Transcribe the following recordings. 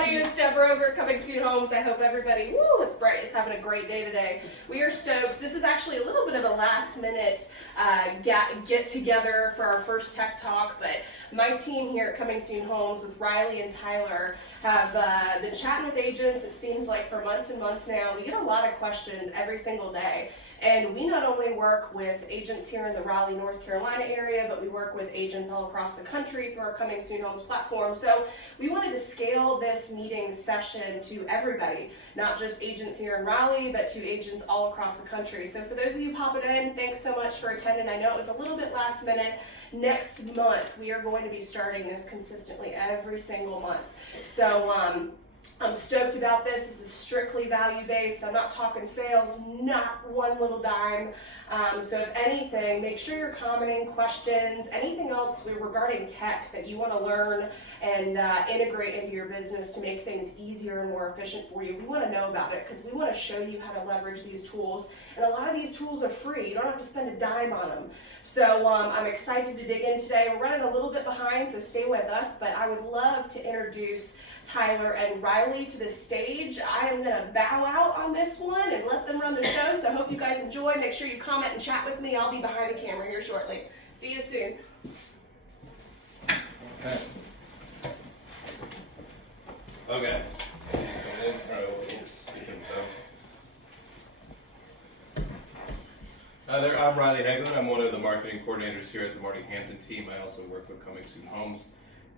everybody. It's Deborah over at Coming Soon Homes. I hope everybody, it's bright, is having a great day today. We are stoked. This is actually a little bit of a last minute get together for our first Tech Talk, but my team here at Coming Soon Homes with Riley and Tyler have been chatting with agents, it seems like, for months and months now. We get a lot of questions every single day. And we not only work with agents here in the Raleigh, North Carolina area, but we work with agents all across the country through our Coming Soon Homes platform. So we wanted to scale this meeting session to everybody, not just agents here in Raleigh, but to agents all across the country. So for those of you popping in, thanks so much for attending. I know it was a little bit last minute. Next month, we are going to be starting this consistently every single month. So I'm stoked about this. This is strictly value-based. I'm not talking sales, not one little dime. So if anything, make sure you're commenting, questions, anything else regarding tech that you want to learn and integrate into your business to make things easier and more efficient for you. We want to know about it because we want to show you how to leverage these tools. And a lot of these tools are free. You don't have to spend a dime on them. So I'm excited to dig in today. We're running a little bit behind, so stay with us. But I would love to introduce Tyler and Riley to the stage. I am going to bow out on this one and let them run the show, so I hope you guys enjoy. Make sure you comment and chat with me. I'll be behind the camera here shortly. See you soon. Okay. Hi there, I'm Riley Hagelin. I'm one of the marketing coordinators here at the Marti Hampton team. I also work with Coming Soon Homes.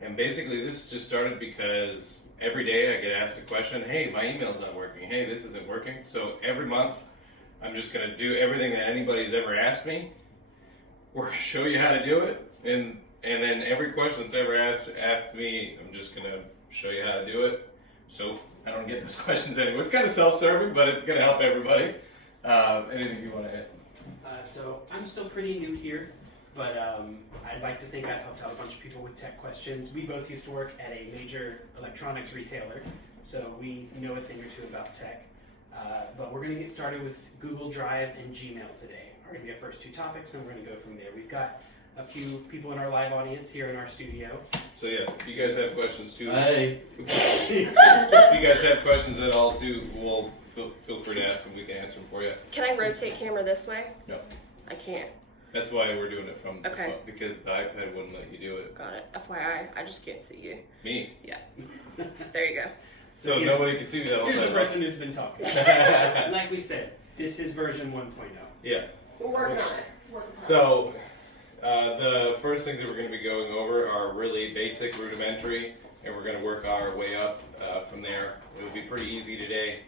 And basically this just started because every day I get asked a question, hey, my email's not working, hey, this isn't working. So every month I'm just going to do everything that anybody's ever asked me or show you how to do it. And then every question that's ever asked me, I'm just going to show you how to do it. So I don't get those questions anymore. It's kind of self-serving, but it's going to help everybody. Anything you want to add? So I'm still pretty new here, but I'd like to think I've helped out a bunch of people with tech questions. We both used to work at a major electronics retailer, so we know a thing or two about tech. But we're going to get started with Google Drive and Gmail today. Are going to be our first two topics, and we're going to go from there. We've got a few people in our live audience here in our studio. So yeah, if you guys have questions too. Hey. If you guys have questions at all too, we'll feel free to ask them. We can answer them for you. Can I rotate camera this way? No. I can't. That's why we're doing it from the Okay. phone, because the iPad wouldn't let you do it. Got it. FYI, I just can't see you. Me. Yeah. There you go. So nobody can see me that whole Here's the time. person who's been talking. Like we said, this is version 1.0. Yeah. We're working on it. It's working hard. So the first things that we're going to be going over are really basic, rudimentary, and we're going to work our way up from there. It'll be pretty easy today,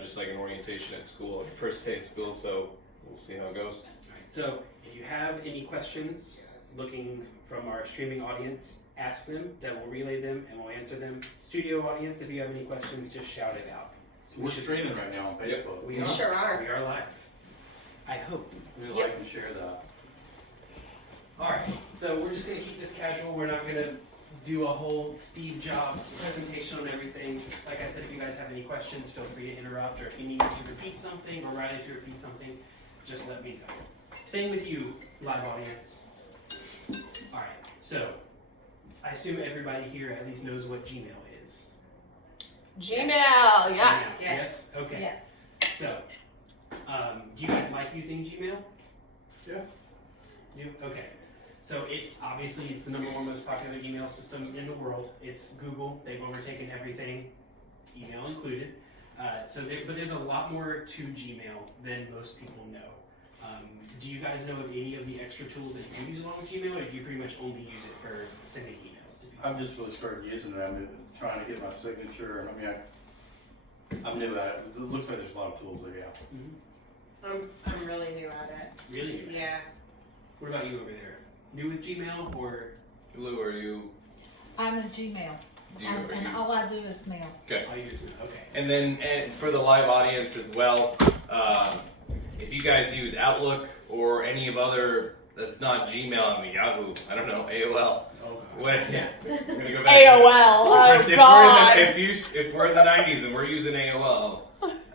just like an orientation at school, like first day of school, so we'll see how it goes. Alright, so if you have any questions looking from our streaming audience, ask them, Deb will relay them, and we'll answer them. Studio audience, if you have any questions, just shout it out. So we're streaming right now on Facebook. We We sure are. We are live. I hope. We Yep. like and share that. Alright, so we're just going to keep this casual. We're not going to do a whole Steve Jobs presentation on everything. Like I said, if you guys have any questions, feel free to interrupt, or if you need me to repeat something or Riley to repeat something, just let me know. Same with you, live audience. Alright, so I assume everybody here at least knows what Gmail is. Gmail, yeah. Gmail, yes? Okay. Yes. So, do you guys like using Gmail? Yeah. You? Okay. So it's the number one most popular email system in the world. It's Google. They've overtaken everything, email included. But there's a lot more to Gmail than most people know. Do you guys know of any of the extra tools that you use along with Gmail, or do you pretty much only use it for sending emails to people? I've just really started using it. I'm trying to get my signature, and I'm new at it. It looks like there's a lot of tools there, yeah. I'm really new at it. Really? Yeah. What about you over there? New with Gmail, or? Lou, are you? I'm a Gmail, are and you- all I do is mail. Okay. I use it. Okay. And then for the live audience as well, if you guys use Outlook or any of other that's not Gmail, I mean Yahoo, I don't know, AOL. Oh, Yeah. I'm gonna go back AOL, oh God. If we're in the 90s and we're using AOL,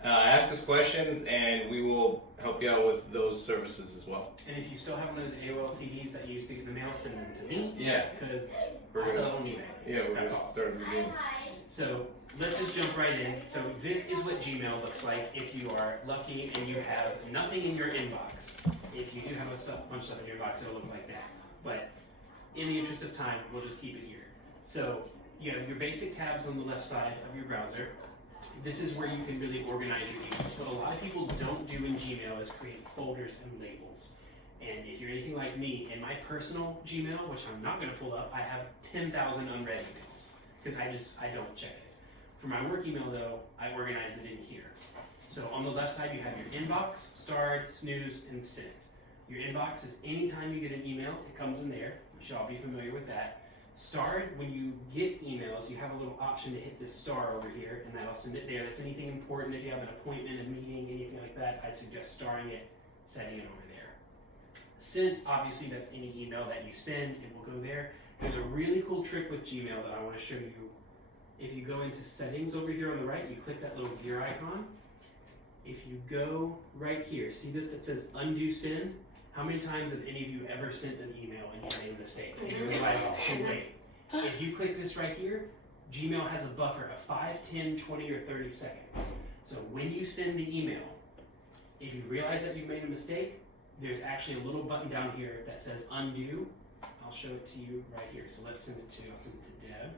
ask us questions and we will help you out with those services as well. And if you still have one of those AOL CDs that you used to get in the mail, send them to me. Yeah. Because We're I still gonna, don't need it. yeah, we're That's gonna all. start a new game. So let's just jump right in. So this is what Gmail looks like if you are lucky and you have nothing in your inbox. If you do have a bunch of stuff in your inbox, it'll look like that. But in the interest of time, we'll just keep it here. So you have your basic tabs on the left side of your browser. This is where you can really organize your emails. What a lot of people don't do in Gmail is create folders and labels. And if you're anything like me, in my personal Gmail, which I'm not going to pull up, I have 10,000 unread emails because I don't check it. For my work email though, I organize it in here. So on the left side you have your inbox, starred, snoozed, and sent. Your inbox is anytime you get an email, it comes in there. You should all be familiar with that. Starred, when you get emails, you have a little option to hit this star over here, and that'll send it there. That's anything important. If you have an appointment, a meeting, anything like that, I'd suggest starring it, setting it over there. Sent, obviously, that's any email that you send, it will go there. There's a really cool trick with Gmail that I want to show you. If you go into settings over here on the right, you click that little gear icon. If you go right here, see this that says undo send? How many times have any of you ever sent an email and you made a mistake? And you realize it's too late. If you click this right here, Gmail has a buffer of 5, 10, 20, or 30 seconds. So when you send the email, if you realize that you've made a mistake, there's actually a little button down here that says undo. I'll show it to you right here. So I'll send it to Deb.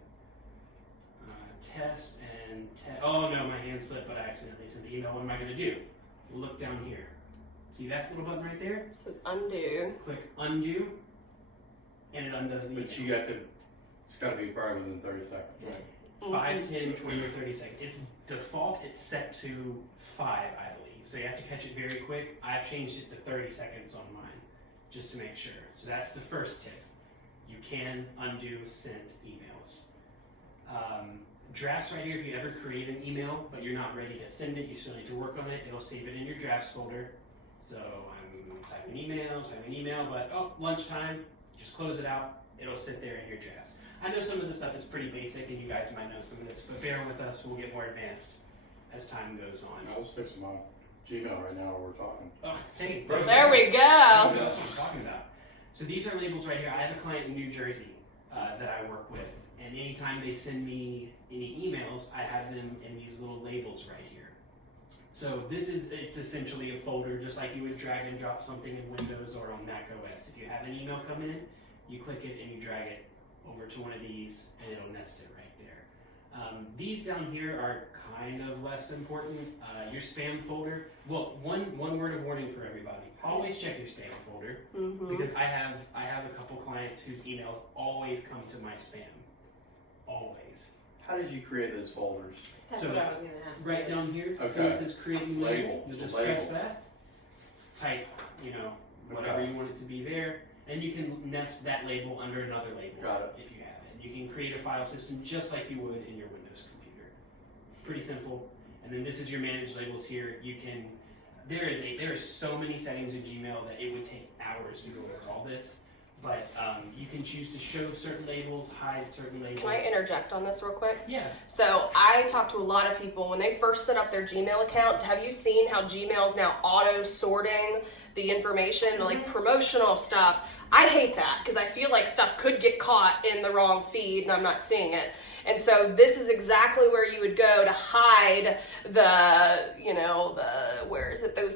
Test and test. Oh no, my hand slipped, but I accidentally sent the email. What am I going to do? Look down here. See that little button right there? It says undo. Click undo, and it undoes the But email. you got to, it's got to be probably within 30 seconds. Right? 5, 10, 20, or 30 seconds. It's default, it's set to 5, I believe. So you have to catch it very quick. I've changed it to 30 seconds on mine, just to make sure. So that's the first tip. You can undo sent emails. Drafts right here, if you ever create an email, but you're not ready to send it, you still need to work on it, it'll save it in your drafts folder. So I'm typing email, but lunchtime, just close it out, it'll sit there in your drafts. I know some of this stuff is pretty basic and you guys might know some of this, but bear with us, we'll get more advanced as time goes on. I was fixing my Gmail right now while we're talking. Oh, hey, There we go. That's what I'm talking about. So these are labels right here. I have a client in New Jersey that I work with, and anytime they send me any emails, I have them in these little labels right here. So it's essentially a folder, just like you would drag and drop something in Windows or on Mac OS. If you have an email come in, you click it and you drag it over to one of these, and it'll nest it right there. These down here are kind of less important. Your spam folder. Well, one word of warning for everybody: always check your spam folder, because I have a couple clients whose emails always come to my spam. Always. How did you create those folders? That's So, what I was going to ask. Right down here, Okay. see it says create new label. Label. You just Label. press that. Type, whatever Okay. you want it to be there, and you can nest that label under another label. Got it. If you have it. You can create a file system just like you would in your Windows computer. Pretty simple. And then this is your manage labels here. You can. There are so many settings in Gmail that it would take hours to go over all this. But you can choose to show certain labels, hide certain labels. Can I interject on this real quick? Yeah. So I talk to a lot of people when they first set up their Gmail account. Have you seen how Gmail's now auto sorting the information, like promotional stuff? I hate that because I feel like stuff could get caught in the wrong feed and I'm not seeing it. And so this is exactly where you would go to hide those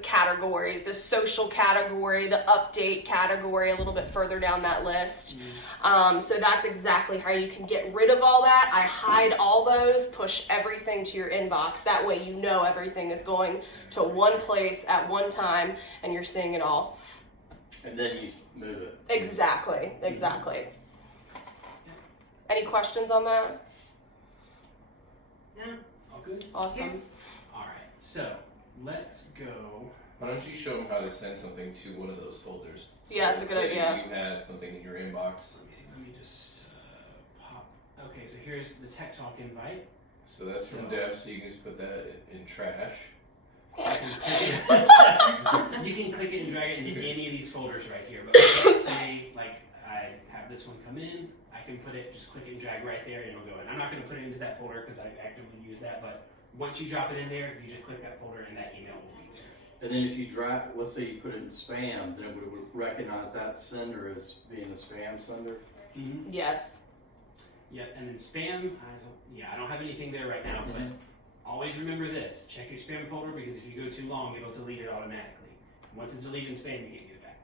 categories, the social category, the update category, a little bit further down that list. So that's exactly how you can get rid of all that. I hide all those, push everything to your inbox. That way you know everything is going to one place at one time and you're seeing it all. And then you move it. Exactly. Any questions on that? No. All good? Awesome. All right. So let's go. Why don't you show them how to send something to one of those folders? Yeah, that's a good say idea. You had something in your inbox. Let me just pop. Okay, so here's the TechTalk invite. So that's from So- Deb, so you can just put that in trash. You can click it and drag it into any of these folders right here. But let's say, like, I have this one come in, I can put it, just click it and drag right there, and it'll go in. I'm not going to put it into that folder because I actively use that, but once you drop it in there, you just click that folder, and that email will be there. And then if you drop, let's say you put it in spam, then it would recognize that sender as being a spam sender. Mm-hmm. Yes. Yeah, and then spam, I don't Yeah, I don't have anything there right now, but always remember this. Check your spam folder because if you go too long, it'll delete it automatically. Once it's deleted in spam, you can't get it back.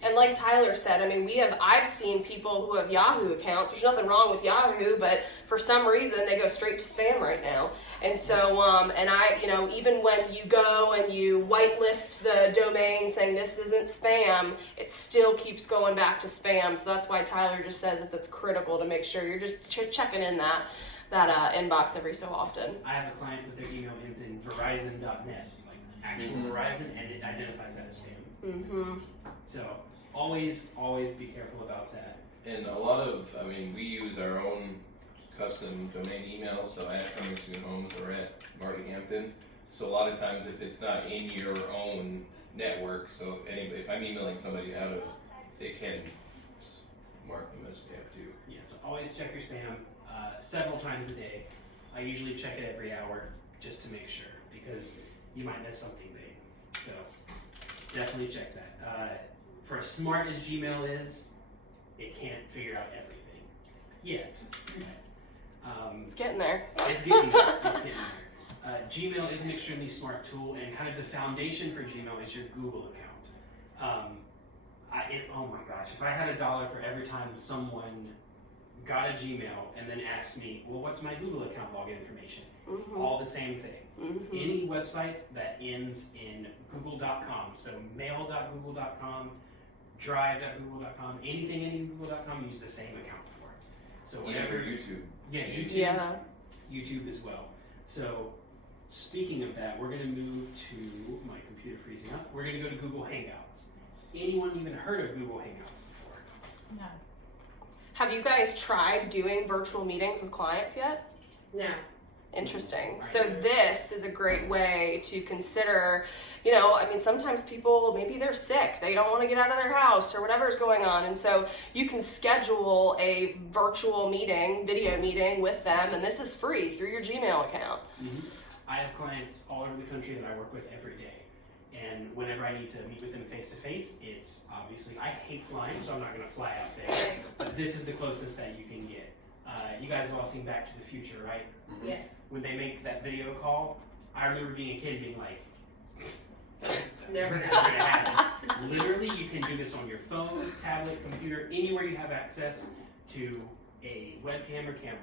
And like Tyler said, I mean, I've seen people who have Yahoo accounts. There's nothing wrong with Yahoo, but for some reason they go straight to spam right now. And so, and I, even when you go and you whitelist the domain saying this isn't spam, it still keeps going back to spam. So that's why Tyler just says that it's critical to make sure you're just checking in that inbox every so often. I have a client that their email ends in verizon.net, like actual Verizon, and it identifies that as spam. Mm-hmm. So always be careful about that. And a lot of, we use our own custom domain email, so at Coming Soon Homes or at Marti Hampton. So a lot of times if it's not in your own network, so if I'm emailing somebody out of, say, Canton, just mark them as spam too. Yeah, so always check your spam several times a day. I usually check it every hour just to make sure because you might miss something big. So definitely check that. For as smart as Gmail is, it can't figure out everything yet. It's getting there. It's getting there. It's getting there. Gmail is an extremely smart tool, and kind of the foundation for Gmail is your Google account. Oh my gosh, if I had $1 for every time someone got a Gmail and then asked me, well, what's my Google account login information? It's all the same thing. Any website that ends in google.com, so mail.google.com, drive.google.com, anything in google.com, use the same account for. So whatever. YouTube. Yeah, YouTube. Yeah. YouTube as well. So speaking of that, we're going to move to my computer freezing up. We're going to go to Google Hangouts. Anyone even heard of Google Hangouts before? No. Have you guys tried doing virtual meetings with clients yet? No. Interesting. Right. So this is a great way to consider, sometimes people, maybe they're sick, they don't want to get out of their house or whatever's going on. And so you can schedule a virtual meeting, video meeting with them, and this is free through your Gmail account. I have clients all over the country that I work with every day. And whenever I need to meet with them face to face, it's obviously, I hate flying, so I'm not going to fly out there. But this is the closest that you can get. You guys have all seen Back to the Future, right? Yes. When they make that video call, I remember being a kid being like, Never never gonna happen. Literally, you can do this on your phone, tablet, computer, anywhere you have access to a webcam or camera.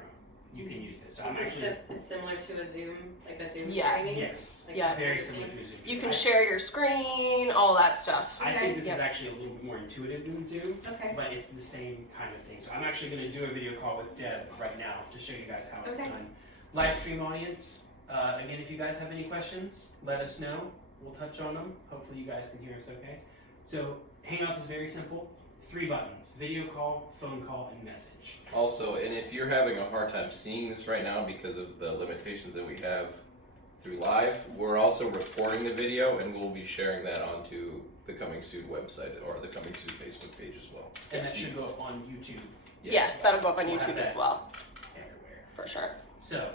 You can use this. So I'm actually It's similar to a Zoom, like a Zoom Yes. training? yes, Like Yeah. a very Zoom? similar to a Zoom. You can share your screen, all that stuff. I think this Yep. is actually a little bit more intuitive than Zoom, Okay. but it's the same kind of thing. So I'm actually going to do a video call with Deb right now to show you guys how it's Okay. done. Live stream audience. Again, if you guys have any questions, let us know. We'll touch on them. Hopefully you guys can hear us okay. So Hangouts is very simple. 3 buttons: video call, phone call, and message. Also, and if you're having a hard time seeing this right now because of the limitations that we have through live, we're also recording the video and we'll be sharing that onto the Coming Soon website or the Coming Soon Facebook page as well. And that should go up on YouTube Yes, that'll go up on We'll have YouTube as that. well, everywhere. for sure. So,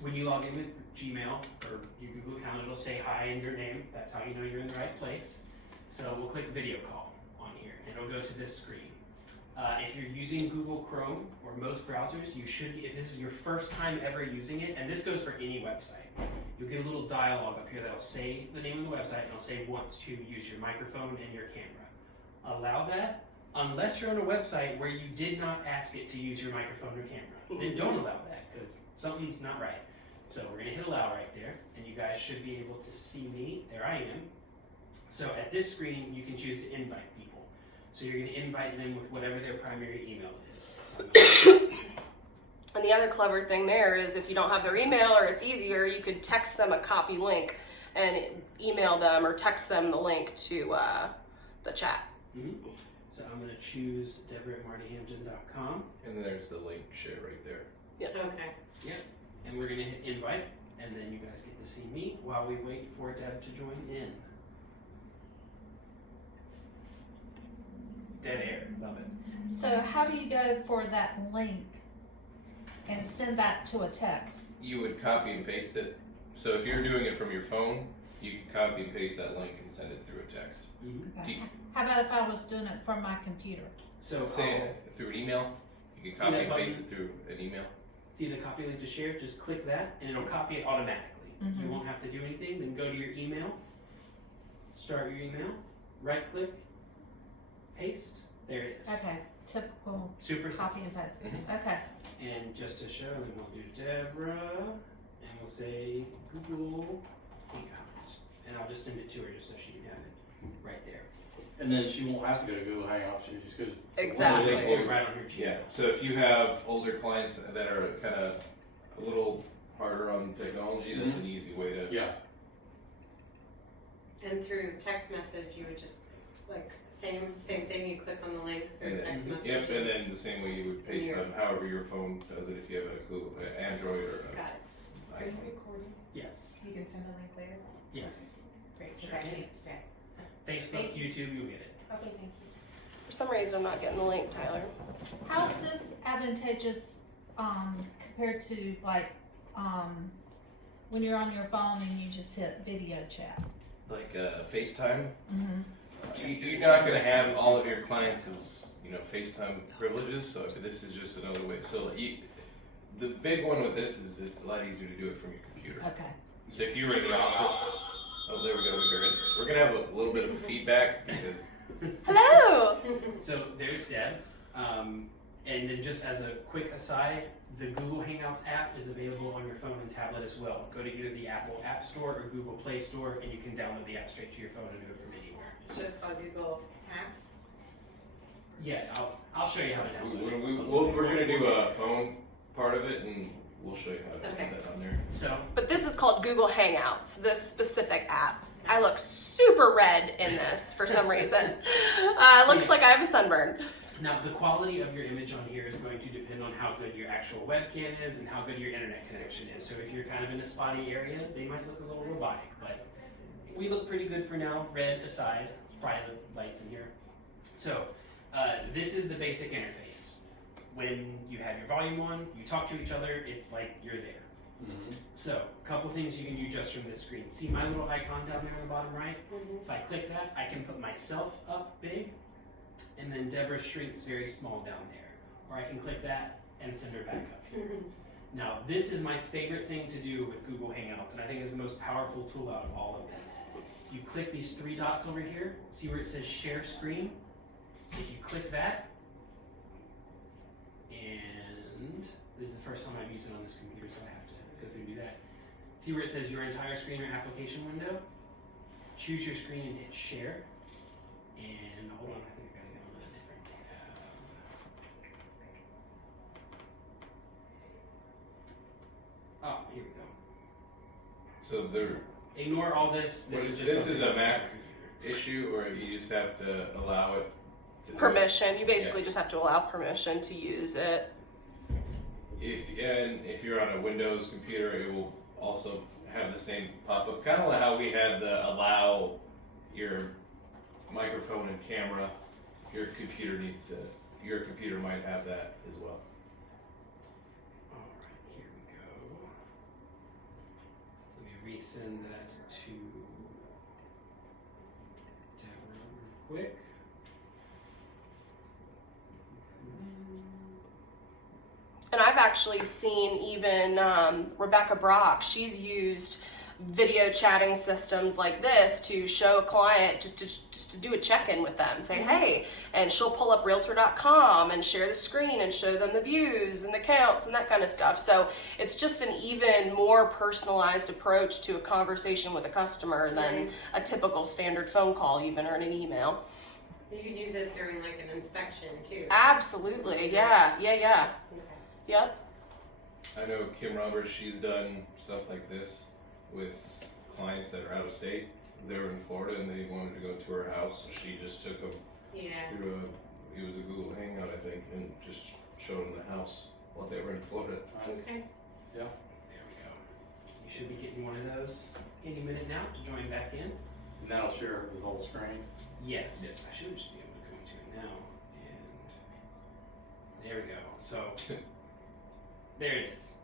when you log in with Gmail or your Google account, it'll say hi and your name. That's how you know you're in the right place. So we'll click video call on here, and it'll go to this screen. If you're using Google Chrome or most browsers, you should, if this is your first time ever using it, and this goes for any website, you'll get a little dialog up here that'll say the name of the website, and it'll say wants to use your microphone and your camera. Allow that, unless you're on a website where you did not ask it to use your microphone or camera. Then don't allow that, because something's not right. So we're going to hit allow right there, and you guys should be able to see me. There I am. So at this screen, you can choose to invite people. So you're going to invite them with whatever their primary email is. So And the other clever thing there is if you don't have their email or it's easier, you could text them a copy link and email them or text them the link to the chat. So I'm going to choose Deborah@martihampton.com, And then there's the link share right there. Okay. and we're going to hit invite, and then you guys get to see me while we wait for Deb to join in. Dead air, love it. So how do you go for that link and send that to a text? You would copy and paste it. So if you're doing it from your phone, you can copy and paste that link and send it through a text. Okay. How about if I was doing it from my computer? So Say it through an email. You can See copy that and button? paste it through an email. See the copy link to share? Just click that and it'll copy it automatically. Mhm. You won't have to do anything. Then go to your email, start your email, right click, paste. There it is. Okay, typical Super simple. copy and paste. Mhm. Okay. And just to show, then we'll do Deborah, and we'll say Google Hangouts. And I'll just send it to her just so she can have it right there. And then she won't have to go to Google Hangouts, she just goes. Exactly. So they go right on her Yeah. Gmail. So if you have older clients that are kind of a little harder on technology, that's an easy way to. Yeah, And through text message, you would just, like, same thing, you click on the link through And text message. Yep, and then the same way you would paste Yeah. them, however your phone does it, if you have a Google, Android or Got it. an iPhone. recording? Yes. You can send a link later. Yes. Great, because Sure I can. can't stay. So, Facebook, Thank YouTube, you'll get it. okay, thank you. For some reason, I'm not getting the link, Tyler. How's this advantageous compared to like when you're on your phone and you just hit video chat? Like FaceTime. Mm-hmm. You're not going to have all of your clients as FaceTime privileges, so this is just another way. So the big one with this is it's a lot easier to do it from your computer. Okay. So if you were in the office, oh there we go, we're going to have a little bit of feedback because Hello. So there's Deb. And then just as a quick aside, the Google Hangouts app is available on your phone and tablet as well. Go to either the Apple App Store or Google Play Store, and you can download the app straight to your phone and do it from anywhere. It's just called Google Hacks. Yeah, I'll show you how to download it. we're going to do a phone part of it, and we'll show you how to Okay. put that on there. So But this is called Google Hangouts, this specific app. I look super red in this for some reason. Looks like I have a sunburn. now the quality of your image on here is going to depend on how good your actual webcam is and how good your internet connection is. So if you're kind of in a spotty area, they might look a little robotic, but we look pretty good for now, red aside. It's probably the lights in here. So this is the basic interface. When you have your volume on, you talk to each other, it's like you're there. mm-hmm. So, a couple things you can do just from this screen. See my little icon down there on the bottom right? If I click that, I can put myself up big, and then Deborah shrinks very small down there. Or I can click that and send her back up here. Now, this is my favorite thing to do with Google Hangouts, and I think it's the most powerful tool out of all of this. You click these three dots over here, see where it says Share Screen? If you click that, and this is the first time I've used it on this computer, so I have to go through and do that. See where it says your entire screen or application window? Choose your screen and hit share. And hold on, I think I gotta go on a different tab. Oh, here we go. So there. Ignore all this. This is just This is something a Mac on the computer. issue, or you just have to allow it to do it? Permission. You basically just have to allow permission to use it. If you're on a Windows computer, it will also have the same pop-up, kind of like how we had the allow your microphone and camera. Your computer might have that as well. Alright, here we go. Let me resend that to Deborah real quick. And I've actually seen even Rebecca Brock, she's used video chatting systems like this to show a client, just to do a check-in with them, say, hey, and she'll pull up realtor.com and share the screen and show them the views and the counts and that kind of stuff. So it's just an even more personalized approach to a conversation with a customer than a typical standard phone call even or an email. You could use it during like an inspection too. Absolutely, yeah. Okay. Yep. I know Kim Roberts, she's done stuff like this with clients that are out of state. They were in Florida and they wanted to go to her house, so she just took them Yeah. through it was a Google Hangout, I think, and just showed them the house while they were in Florida. Okay. There we go. You should be getting one of those any minute now to join back in. And that'll share the whole screen. Yes. Yes. I should just be able to go to it now. And there we go. So there it is.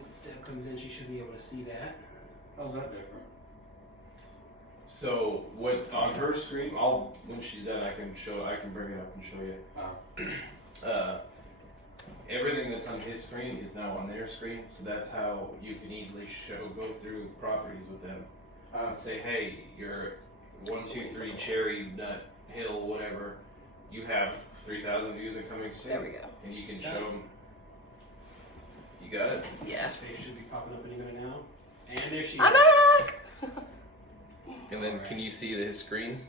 Once Deb comes in, she should be able to see that. How's that different? So what on her screen, when she's done, I can bring it up and show you. everything that's on his screen is now on their screen, so that's how you can easily go through properties with them. And say, hey, you're 123 Cherry Nut Hill, whatever. You have 3,000 views at Coming Soon. There we go. And you can show them. You got it. Yeah. His face should be popping up any minute now. And there she I'm is. back. And then can you see his screen?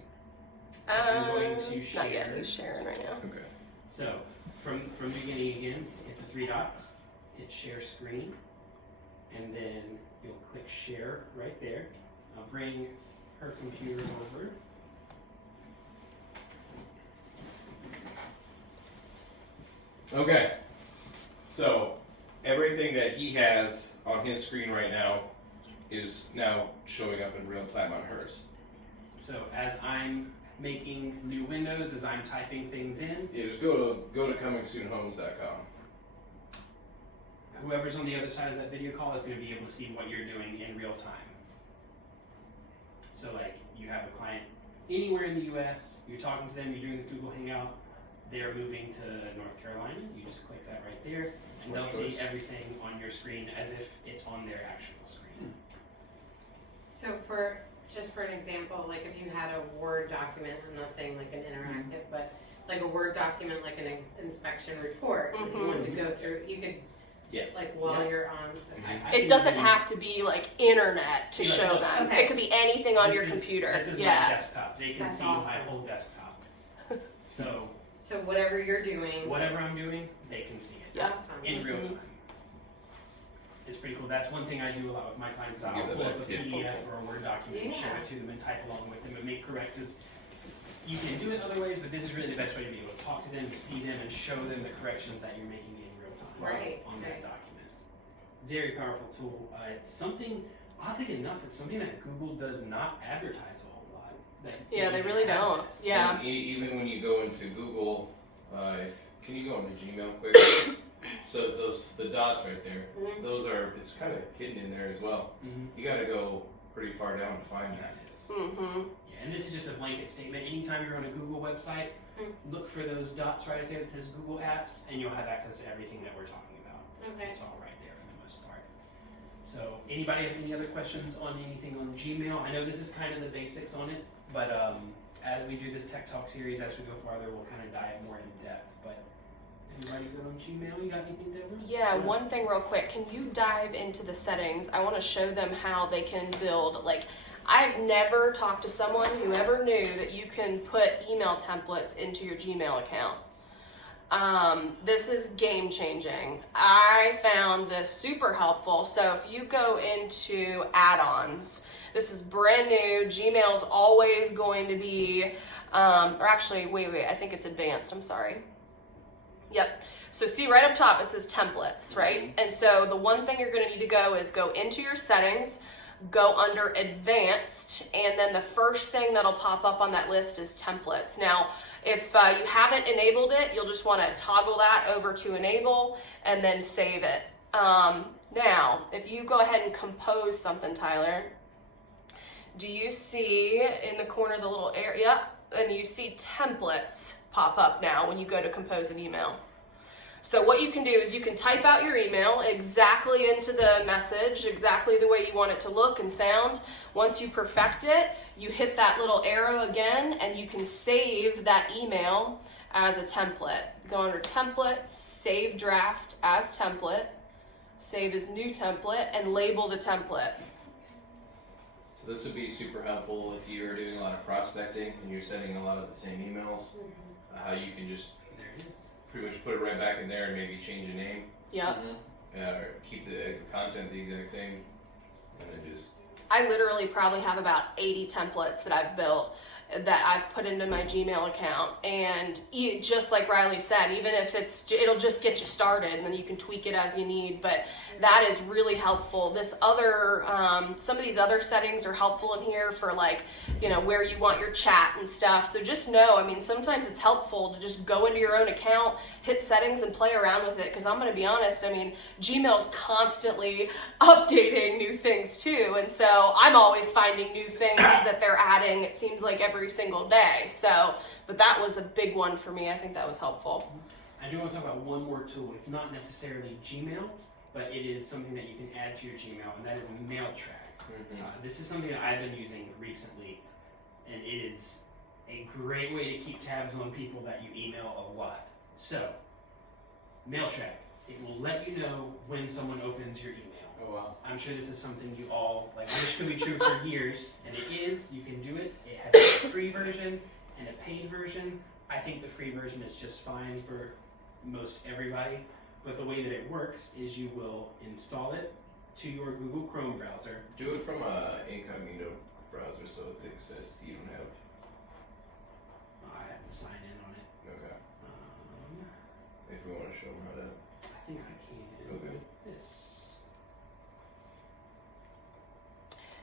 So I'm going to share. Not yet. He's sharing right now. Okay. So from beginning again, hit the three dots, hit share screen, and then you'll click share right there. I'll bring her computer over. Okay. So everything that he has on his screen right now is now showing up in real time on hers. So as I'm making new windows, as I'm typing things in, Yeah, just go to comingsoonhomes.com. whoever's on the other side of that video call is going to be able to see what you're doing in real time. So like you have a client anywhere in the US, you're talking to them, you're doing this Google Hangout, they're moving to North Carolina, you just click that right there, and they'll see everything on your screen as if it's on their actual screen. So just for an example, like if you had a Word document, I'm not saying like an interactive, but like a Word document, like an inspection report, that you wanted to go through, you could, Yes. like while you're on. I It can doesn't do- have to be like internet to Yeah, show no, them. okay. It could be anything on This your is- computer. This is my Yeah. desktop. They can That's see my awesome. whole desktop. So So whatever you're doing. whatever I'm doing, they can see it Yeah. Awesome. in real Mhm. time. It's pretty cool. That's one thing I do a lot with my clients. I'll Give that pull up back a to you. PDF or a Word document and show Yeah. it to them and type along with them and make corrections. You can do it other ways, but this is really the best way to be able to talk to them, see them, and show them the corrections that you're making in real time Right, on that right. document. Very powerful tool. It's something, oddly enough, it's something that Google does not advertise a whole lot. Yeah, they really have don't. this. Yeah. And even when you go into Google, can you go into Gmail quick? So the dots right there, Mhm. those are, it's kind of hidden in there as well. Mhm. You got to go pretty far down to find that. That is. Mm-hmm. Yeah, and this is just a blanket statement. Anytime you're on a Google website, Hmm. look for those dots right there that says Google Apps, and you'll have access to everything that we're talking about. Okay. It's all right there for the most part. So, anybody have any other questions on anything on Gmail? I know this is kind of the basics on it, but as we do this Tech Talk series, as we go farther, we'll kind of dive more in depth. But anybody good on Gmail? You got anything, Deborah? Yeah, one thing real quick. Can you dive into the settings? I want to show them how they can build, like, I've never talked to someone who ever knew that you can put email templates into your Gmail account. This is game changing. I found this super helpful. So if you go into add-ons, this is brand new. Gmail's always going to be, or actually, wait, I think it's advanced. I'm sorry. Yep. So see right up top, it says templates, right? And so the one thing you're going to need to go is go into your settings, go under advanced, and then the first thing that'll pop up on that list is templates. Now, if you haven't enabled it, you'll just want to toggle that over to enable and then save it. Now, if you go ahead and compose something, Tyler, do you see in the corner the little area? Yep, and you see templates pop up now when you go to compose an email. So what you can do is you can type out your email exactly into the message, exactly the way you want it to look and sound. Once you perfect it, you hit that little arrow again and you can save that email as a template. Go under templates, save draft as template, save as new template, and label the template. So this would be super helpful if you're doing a lot of prospecting and you're sending a lot of the same emails. How you can just There it is. pretty much put it right back in there and maybe change the name, Yep. or keep the content the exact same, and then just I literally probably have about 80 templates that I've built that I've put into my Gmail account, and just like Riley said, even if it'll just get you started and then you can tweak it as you need, but that is really helpful. This other, some of these other settings are helpful in here for like, where you want your chat and stuff. So just know, I mean, sometimes it's helpful to just go into your own account, hit settings and play around with it. Cause I'm going to be honest, I mean, Gmail's constantly updating new things too. And so I'm always finding new things that they're adding. It seems like every single day. So, but that was a big one for me. I think that was helpful. I do want to talk about one more tool. It's not necessarily Gmail, but it is something that you can add to your Gmail, and that is Mailtrack. This is something that I've been using recently, and it is a great way to keep tabs on people that you email a lot. So, Mailtrack, it will let you know when someone opens your email. Oh, wow. I'm sure this is something you all wish could be true for years, and it is. You can do it. It has a free version and a paid version. I think the free version is just fine for most everybody, but the way that it works is you will install it to your Google Chrome browser. Do it from a incognito browser so it thinks that you don't have. I have to sign in on it. Okay. If we want to show them how to. I think I can. Okay. This.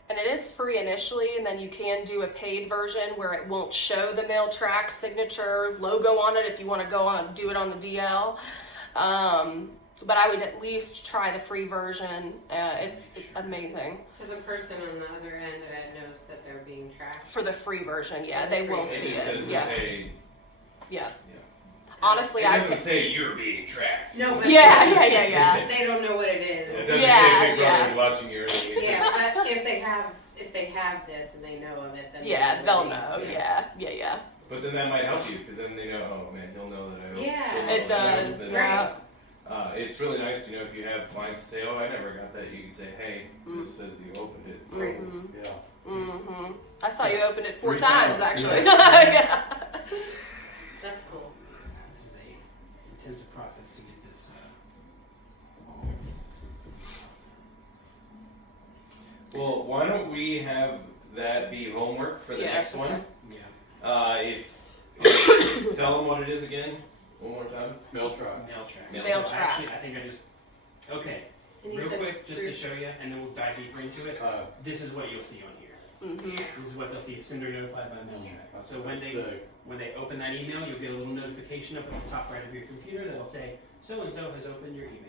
And it is free initially, and then you can do a paid version where it won't show the Mailtrack signature logo on it if you want to go on do it on the DL. But I would at least try the free version. It's amazing. So the person on the other end of it knows that they're being tracked. For the free version, yeah, For the they free will version. see It just it. says, Yeah, hey. yeah. Yeah. Honestly, It I doesn't think. say you're being tracked. No, but Yeah. they don't know what it It is. doesn't Yeah, say Big yeah. Brother's watching you or anything. Yeah, but if they have this and they know of it, then Yeah, they'll what know. they- Yeah. But then that might help you because then they know, oh man, he'll know that I Yeah. she'll know It that I does. opened this. Yeah. It's really nice, if you have clients say, oh, I never got that, you can say, hey, this says you opened it. Mhm. Yeah. Mhm. I saw you open it 4 3 times times, actually. yeah. Yeah. That's cool. This is a intensive process to get this. Well, why don't we have that be homework for the Yeah, next okay. one? Yeah. If tell them what it is again, one more time. Mailtrack. Mailtrack. Mailtrack. So actually, I think I just. Okay. And you Real said quick, just to free- show you, and then we'll dive deeper into it. This is what you'll see on here. Mhm. This is what they'll see. Sender notified by Mailtrack. That's, So when that's they big. when they open that email, you'll get a little notification up at the top right of your computer that'll say, so and so has opened your email.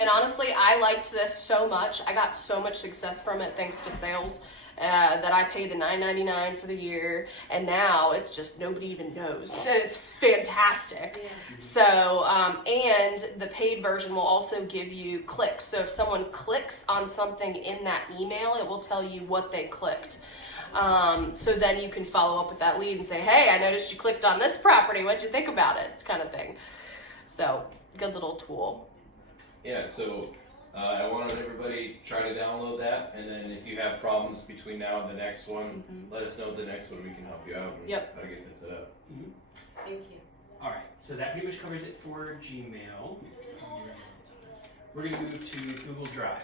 And honestly, I liked this so much. I got so much success from it thanks to sales that I paid the $9.99 for the year, and now it's just nobody even knows, and it's fantastic. Yeah. So, and the paid version will also give you clicks. So if someone clicks on something in that email, it will tell you what they clicked. So then you can follow up with that lead and say, hey, I noticed you clicked on this property. What'd you think about it? Kind of thing. So, good little tool. Yeah, so I wanted everybody try to download that, and then if you have problems between now and the next one, let us know the next one. We can help you out and Yep. how to get that set up. Thank you. All right, so that pretty much covers it for Gmail. We're going to move to Google Drive.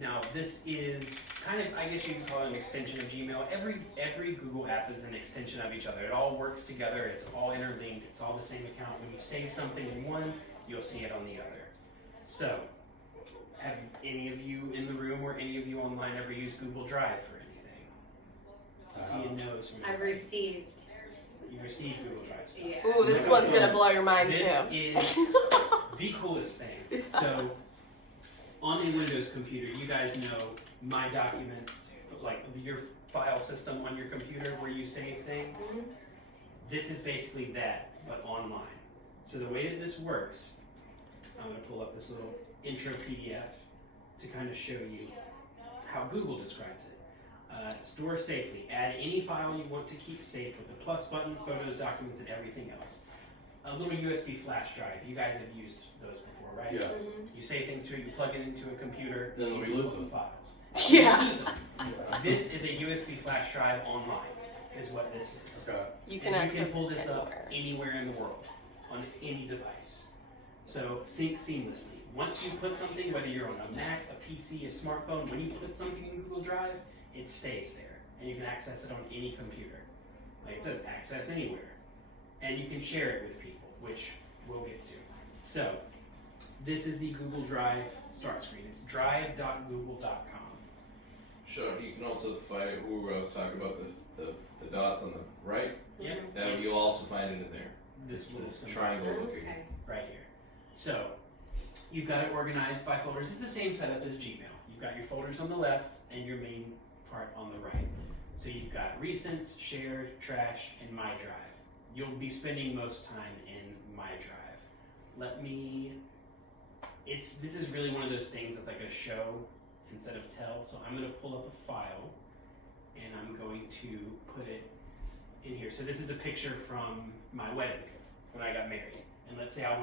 Now, this is kind of, I guess you could call it an extension of Gmail. Every Google app is an extension of each other. It all works together. It's all interlinked. It's all the same account. When you save something in one, you'll see it on the other. So, have any of you in the room or any of you online ever used Google Drive for anything? Tia knows from I've received. You received Google Drive stuff. Yeah. Ooh, this one's gonna blow your mind This too. is the coolest thing. So, on a Windows computer, you guys know My Documents, like your file system on your computer where you save things. Mhm. This is basically that, but online. So the way that this works, I'm going to pull up this little intro PDF to kind of show you how Google describes it. Store safely. Add any file you want to keep safe with the plus button, photos, documents, and everything else. A little USB flash drive. You guys have used those before, right? Yes. You save things to it, you plug it into a computer, Then you we can lose open them. files. Yeah. You lose them. This is a USB flash drive online, is what this is. Okay. You can And access you can pull it this up anywhere. anywhere in the world, on any device. So sync seamlessly. Once you put something, whether you're on a Mac, a PC, a smartphone, when you put something in Google Drive, it stays there. And you can access it on any computer. Like it says, access anywhere. And you can share it with people, which we'll get to. So, this is the Google Drive start screen. It's drive.google.com. Sure, you can also find it where I was talking about this, the dots on the right. Yeah, That it's you'll also find it in there. this little It's symbol triangle looking. Okay. right here. So, you've got it organized by folders. It's the same setup as Gmail. You've got your folders on the left and your main part on the right. So you've got recents, shared, trash, and My Drive. You'll be spending most time in My Drive. This is really one of those things that's like a show instead of tell. So I'm going to pull up a file and I'm going to put it in here. So this is a picture from my wedding when I got married. And let's say I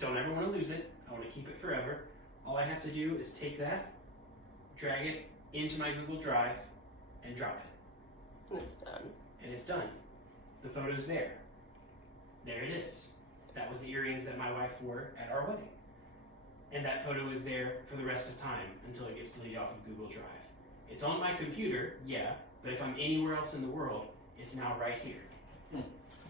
don't ever want to lose it. I want to keep it forever. All I have to do is take that, drag it into my Google Drive, and drop it. And it's done. And it's done. The photo's there. There it is. That was the earrings that my wife wore at our wedding. And that photo is there for the rest of time until it gets deleted off of Google Drive. It's on my computer, yeah, but if I'm anywhere else in the world, it's now right here.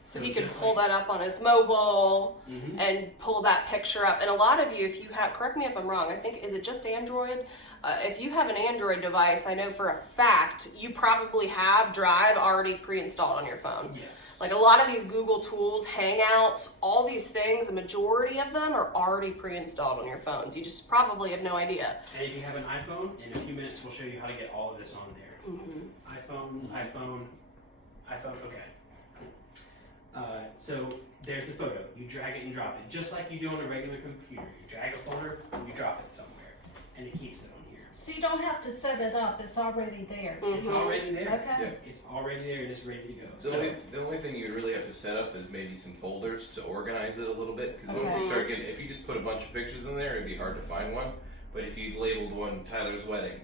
So he could pull that up on his mobile Mm-hmm. and pull that picture up. And a lot of you, if you have, correct me if I'm wrong, I think, is it just Android? If you have an Android device, I know for a fact you probably have Drive already pre-installed on your phone. Yes. Like a lot of these Google tools, Hangouts, all these things, a majority of them are already pre-installed on your phones. You just probably have no idea. And if you have an iPhone, in a few minutes we'll show you how to get all of this on there. iPhone, okay. So there's the photo. You drag it and drop it, just like you do on a regular computer. You drag a folder and you drop it somewhere, and it keeps it on here. So you don't have to set it up, it's already there. It's already there. Okay. Yeah. It's already there and it's ready to go. The only thing you really have to set up is maybe some folders to organize it a little bit. Because once Okay. you start getting, if you just put a bunch of pictures in there, it'd be hard to find one. But if you labeled one Tyler's wedding,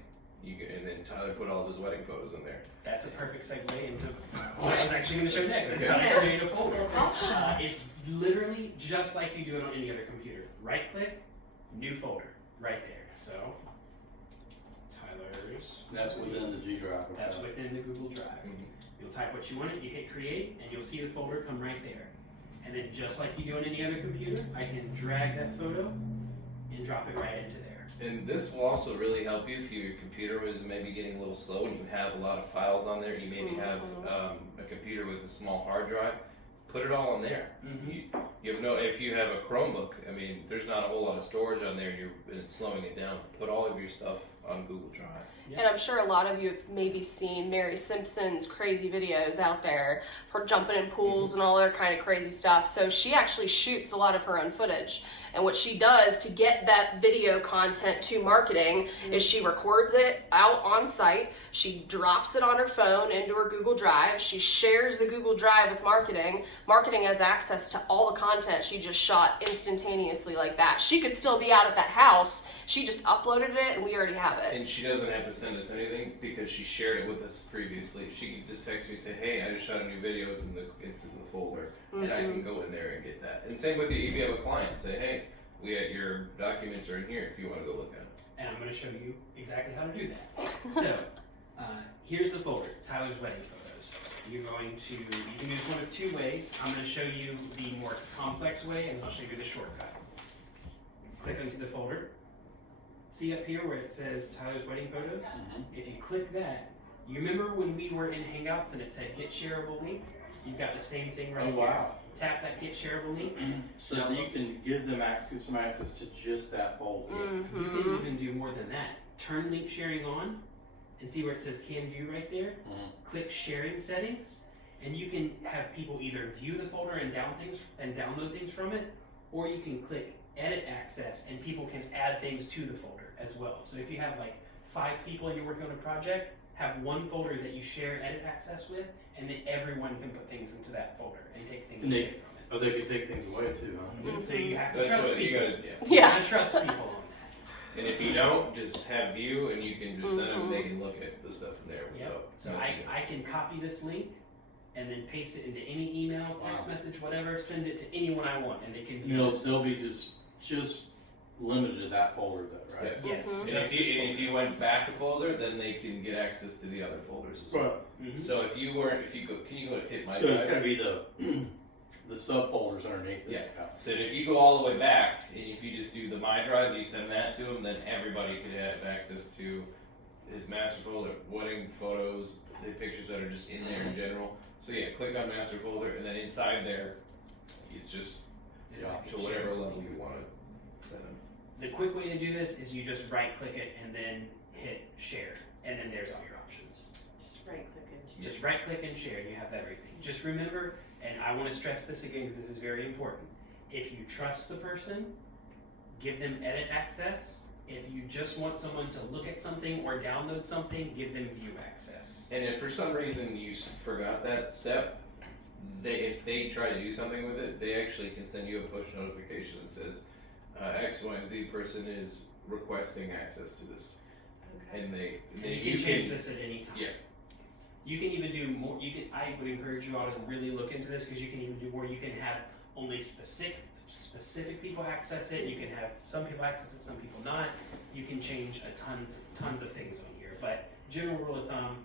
and then Tyler put all of his wedding photos in there. That's a perfect segue into what I was actually going to show next. Is Okay. how to create a folder. Awesome. It's literally just like you do it on any other computer. Right click, new folder, right there. So, Tyler's. That's within the G Drive. That's within the Google Drive. Mhm. You'll type what you want it, you hit create, and you'll see the folder come right there. And then just like you do on any other computer, I can drag that photo and drop it right into there. And this will also really help you if your computer was maybe getting a little slow and you have a lot of files on there. You maybe have a computer with a small hard drive. Put it all on there. Mm-hmm. You have no. If you have a Chromebook, I mean, there's not a whole lot of storage on there. And it's slowing it down. Put all of your stuff on Google Drive. Yeah. And I'm sure a lot of you have maybe seen Mary Simpson's crazy videos out there for jumping in pools and all other kind of crazy stuff. So she actually shoots a lot of her own footage. And what she does to get that video content to marketing is she records it out on site. She drops it on her phone into her Google Drive. She shares the Google Drive with marketing. Marketing has access to all the content she just shot instantaneously like that. She could still be out at that house. She just uploaded it and we already have it. And she doesn't have to send us anything because she shared it with us previously. She can just text me and say, "Hey, I just shot a new video. It's in the folder," and I can go in there and get that. And same with you. If you have a client, say, "Hey, your documents are in here if you want to go look at them." And I'm going to show you exactly how to do that. So, here's the folder, Tyler's wedding photos. You can do this one of two ways. I'm going to show you the more complex way, and I'll show you the shortcut. Click into the folder. See up here where it says Tyler's wedding photos? If you click that, you remember when we were in Hangouts and it said get shareable link? You've got the same thing right Oh, here. wow. Tap that get shareable link. So you can give them some access to just that folder. You can even do more than that. Turn link sharing on and see where it says can view right there. Click sharing settings and you can have people either view the folder and download things from it, or you can click edit access and people can add things to the folder as well. So if you have like 5 people and you're working on a project, have one folder that you share edit access with, and then everyone can put things into that folder and take things away from it. Oh, they can take things away too, huh? So you have to That's trust what you people. gotta do. You Yeah. gotta trust people on that. And if you don't, just have view, and you can just send them. They can look at the stuff in there Yep. without. So messing it. I can copy this link and then paste it into any email, text message, whatever, send it to anyone I want, and they can view it. They'll be just limited to that folder though, right? Yes. And Just if this you went back a folder, then they can get access to the other folders as well. Mhm. So if you go, can you go to hit my So it's drive? gonna be the subfolders underneath it. Yeah. So if you go all the way back, and if you just do the My Drive, you send that to them, then everybody could have access to his master folder, wedding photos, the pictures that are just in there in general. So yeah, click on master folder, and then inside there, it's just to whatever level you want to send them. The quick way to do this is you just right click it and then hit share, and then there's all your options. Just right click and Just right click and share and you have everything. Just remember, and I want to stress this again because this is very important, If you trust the person, give them edit access. If you just want someone to look at something or download something, give them view access. And if for some reason you forgot that step, if they try to do something with it, they actually can send you a push notification that says X, Y, and Z person is requesting access to this, Okay. and You can change this at any time. Yeah. You can even do more. I would encourage you all to really look into this because you can even do more. You can have only specific people access it. You can have some people access it, some people not. You can change tons of things on here. But general rule of thumb,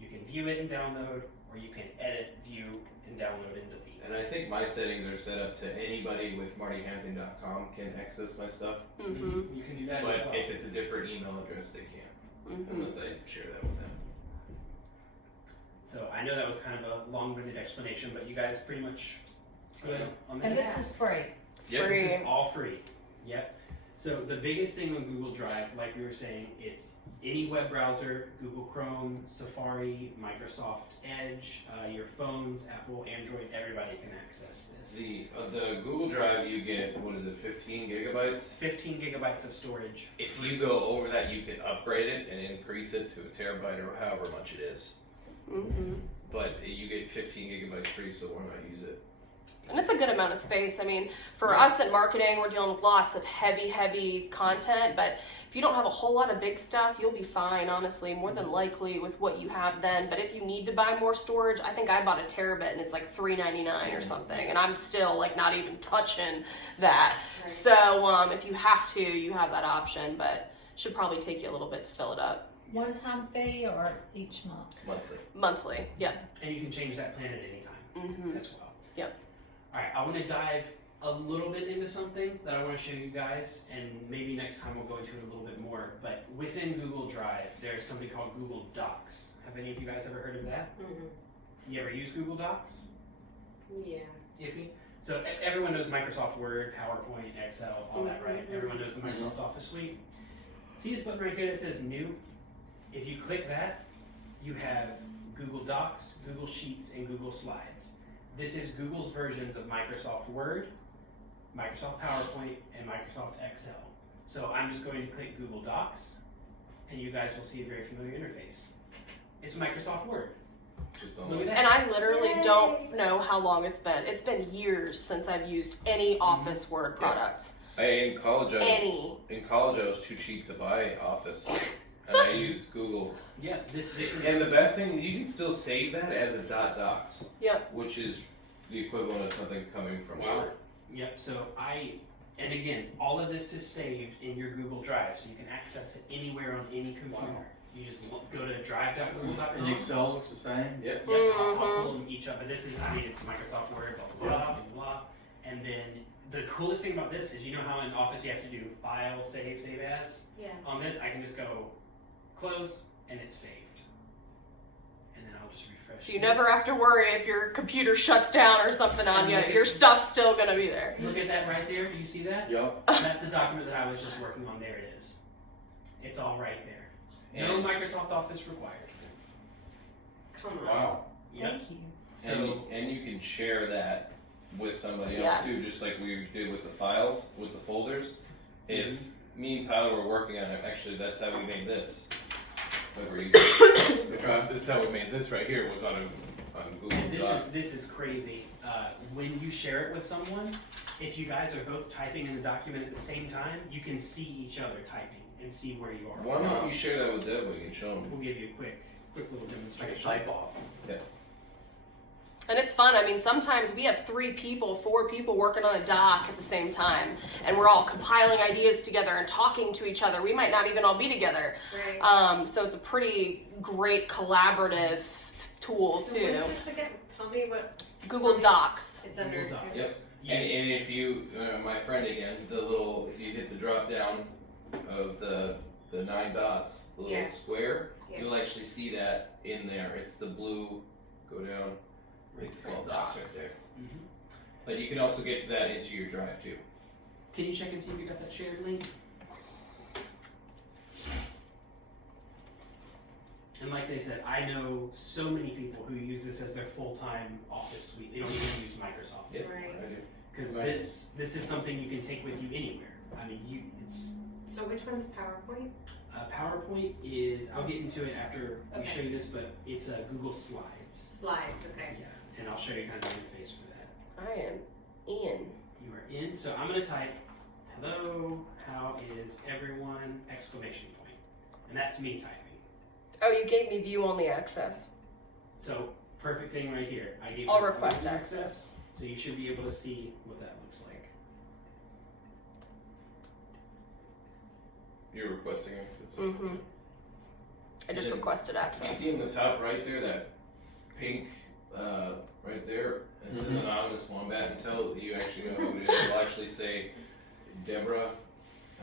you can view it and download, or you can edit, view, and download and delete. And I think my settings are set up to anybody with martyhampton.com can access my stuff. Mm-hmm. You can do that But as well. if it's a different email address, they can't, Mm-hmm. unless I share that with them. So I know that was kind of a long-winded explanation, but you guys pretty much good on that? And this is free. Yep. This is all free. Yep. So the biggest thing on Google Drive, like we were saying, it's any web browser, Google Chrome, Safari, Microsoft Edge, your phones, Apple, Android, everybody can access this. The Google Drive, you get, what is it, 15 gigabytes? 15 gigabytes of storage. If you go over that, you can upgrade it and increase it to a terabyte or however much it is. Mm-hmm. But you get 15 gigabytes free, so why not use it? And it's a good amount of space. I mean, for us in marketing, we're dealing with lots of heavy content, but if you don't have a whole lot of big stuff, you'll be fine, honestly, more than likely with what you have then. But if you need to buy more storage, I think I bought a terabit and it's like $3.99 or something, and I'm still like not even touching that. Right. So if you have to, you have that option, but it should probably take you a little bit to fill it up. One-time fee or each month? Monthly. Monthly, yep. And you can change that plan at any time Mm-hmm. as well. Yep. All right, I want to dive a little bit into something that I want to show you guys, and maybe next time we'll go into it a little bit more. But within Google Drive, there's something called Google Docs. Have any of you guys ever heard of that? Mm-hmm. You ever use Google Docs? Yeah. Iffy? So everyone knows Microsoft Word, PowerPoint, Excel, all that, right? Mhm. Everyone knows the Microsoft Office suite. See this button right here that says New? If you click that, you have Google Docs, Google Sheets, and Google Slides. This is Google's versions of Microsoft Word, Microsoft PowerPoint, and Microsoft Excel. So I'm just going to click Google Docs, and you guys will see a very familiar interface. It's Microsoft Word. Just Look don't at that. And I literally Yay. don't know how long it's been. It's been years since I've used any Office Word product. In college, Any. I was too cheap to buy Office, and I used Google. Yeah, this is. And the best thing is you can still save that as a .docs. Yep. Which is the equivalent of something coming from Wow. Word. Yep, so and again, all of this is saved in your Google Drive, so you can access it anywhere on any computer. Wow. You just go to drive.google.com. And Excel looks the same? Yep. Yeah, I'll pull them each up, but this is, it's Microsoft Word, blah, blah, blah, blah, blah. And then the coolest thing about this is, you know how in Office you have to do file, save as? Yeah. On this, I can just go close, and it's saved. And then I'll just refresh. So you this. never have to worry if your computer shuts down or something on And you. look at- Your stuff's still gonna be there. Look at that right there, do you see that? Yup. That's the document that I was just working on, there it is. It's all right there. No And, Microsoft Office required. Come on. Wow. Yep. Thank you. So, and you can share that with somebody else Yes. too, just like we did with the files, with the folders. If me and Tyler were working on it, actually that's how we made this. That we're using. This is how we made this right here, was on Google Docs. this is crazy. When you share it with someone, if you guys are both typing in the document at the same time, you can see each other typing and see where you are. Why don't you share that with Deb? We can show them. We'll give you a quick little Like a demonstration. type off. And it's fun. I mean, sometimes we have 4 people working on a doc at the same time, and we're all compiling ideas together and talking to each other. We might not even all be together. Right. So it's a pretty great collaborative tool So too. what is this again? Tell me what Google Docs. it's under. Google Docs. Yep. And if you, my friend again, if you hit the drop down of the 9 dots, the little Yeah. square, Yeah. you'll actually see that in there. It's the blue, go down, it's called Docs right there. Mhm. But you can also get to that into your drive too. Can you check and see if you got that shared link? And like they said, I know so many people who use this as their full-time Office suite. They don't even use Microsoft. Yep, Right. I do. because Right. this is something you can take with you anywhere. I mean, it's So which one's PowerPoint? PowerPoint is. I'll get into it after we Okay. show you this, but it's Google Slides. Slides, okay. Yeah, and I'll show you kind of the interface for that. I am in. You are in. So I'm gonna type, "Hello, how is everyone?" exclamation point, and that's me typing. Oh, you gave me view only access. So perfect thing right here. I gave I'll you request user access. so you should be able to see what that looks like. You're requesting access. Mm-hmm. I just Yeah. requested You access. see in the top right there, that pink, right there, it says anonymous wombat. Until you actually know who it is, it'll actually say Deborah,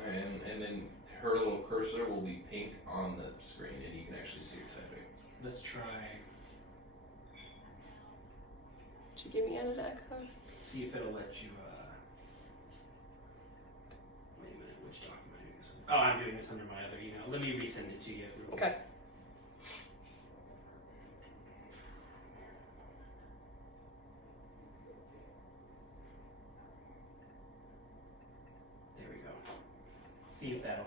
and then her little cursor will be pink on the screen, and you can actually see her typing. Let's try. Did you give me edit access? See if it'll let you. Wait a minute, which document are you this under? Oh, I'm doing this under my other email. Let me resend it to you. Real quick. Okay. There we go. See if that'll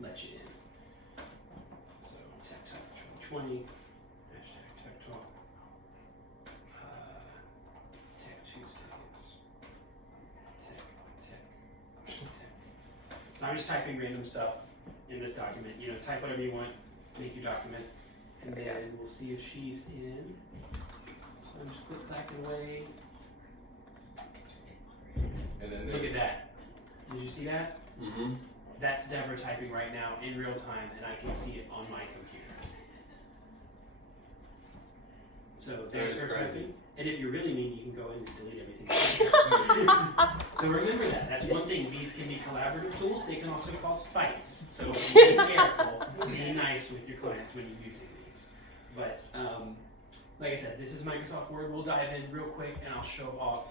let you in. So, TechTalk 2020, hashtag TechTalk, Tech Tuesdays, Tech. So I'm just typing random stuff in this document. You know, type whatever you want, make your document, and then we'll see if she's in. So I'm just click back away. And then Look there's at that. Did you see that? Mm-hmm. That's Deborah typing right now in real time, and I can see it on my computer. So there's her crazy. typing. And if you're really mean, you can go in and delete everything. So remember that. That's one thing. These can be collaborative tools. They can also cause fights. So be careful. Be nice with your clients when you're using these. But like I said, this is Microsoft Word. We'll dive in real quick, and I'll show off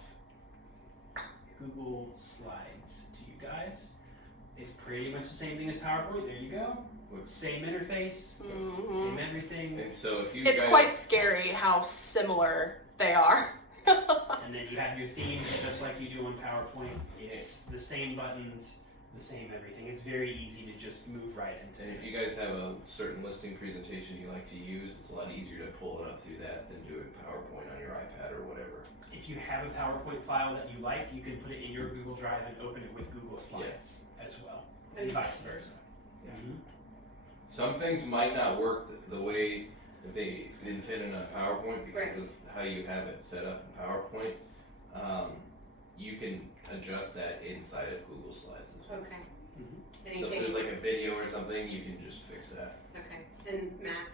Google Slides to you guys. It's pretty much the same thing as PowerPoint. There you go. Same interface, Mm-hmm. same everything. And so if you It's guys, quite scary how similar they are. And then you have your themes just like you do on PowerPoint. It's the same buttons, the same everything. It's very easy to just move right into and if this. you guys have a certain listing presentation you like to use, it's a lot easier to pull it up through that than do it PowerPoint on your iPad or whatever. If you have a PowerPoint file that you like, you can put it in your Google Drive and open it with Google Slides as well, and vice versa. Yeah. Mhm. Some things might not work the way that they intended on PowerPoint because of how you have it set up in PowerPoint. You can adjust that inside of Google Slides as well. Okay. Mhm. So if Anything, there's like a video or something, you can just fix that. okay. And Mac,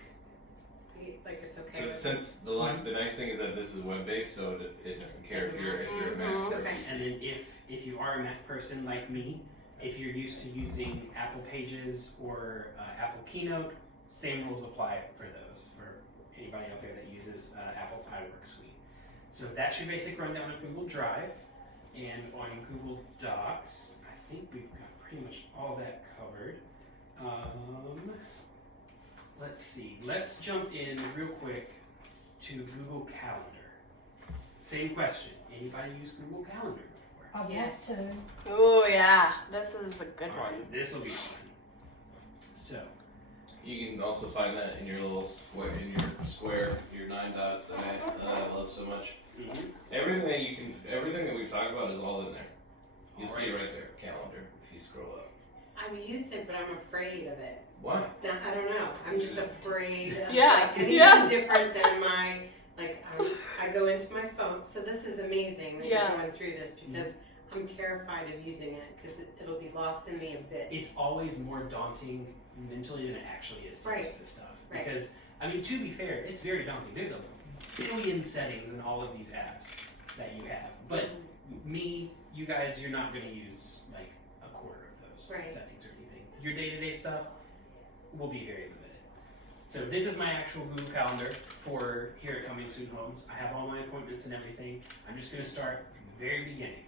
like it's okay So with since the nice thing is that this is web based, so it doesn't care if you're a Mac Mhm. person. Okay. And then if you are a Mac person like me, if you're used to using Apple Pages or Apple Keynote, same rules apply for those, for anybody out there that uses Apple's iWork suite. So that's your basic rundown of Google Drive. And on Google Docs, I think we've got pretty much all that covered. Let's see. Let's jump in real quick to Google Calendar. Same question. Anybody use Google Calendar before? I want Yes. to. Oh yeah, this is a good All one. right, this will be fun. So, You can also find that in your little square, your 9 dots that I love so much. Everything that we've talked about is all in there. You see it right there, calendar, if you scroll up. I've used it, but I'm afraid of it. Why? I don't know. I'm just afraid of Yeah, like, anything yeah. different than my, like, I go into my phone. So this is amazing that Yeah. you're going through this because I'm terrified of using it because it'll be lost in the abyss. it's always more daunting mentally than it actually is to Right. use this stuff. Right. Because, I mean, to be fair, it's very daunting. There's a billion settings in all of these apps that you have. But me, you guys, you're not going to use like a quarter of those Right. settings or anything. Your day-to-day stuff will be very limited. So this is my actual Google Calendar for here at Coming Soon Homes. I have all my appointments and everything. I'm just going to start from the very beginning.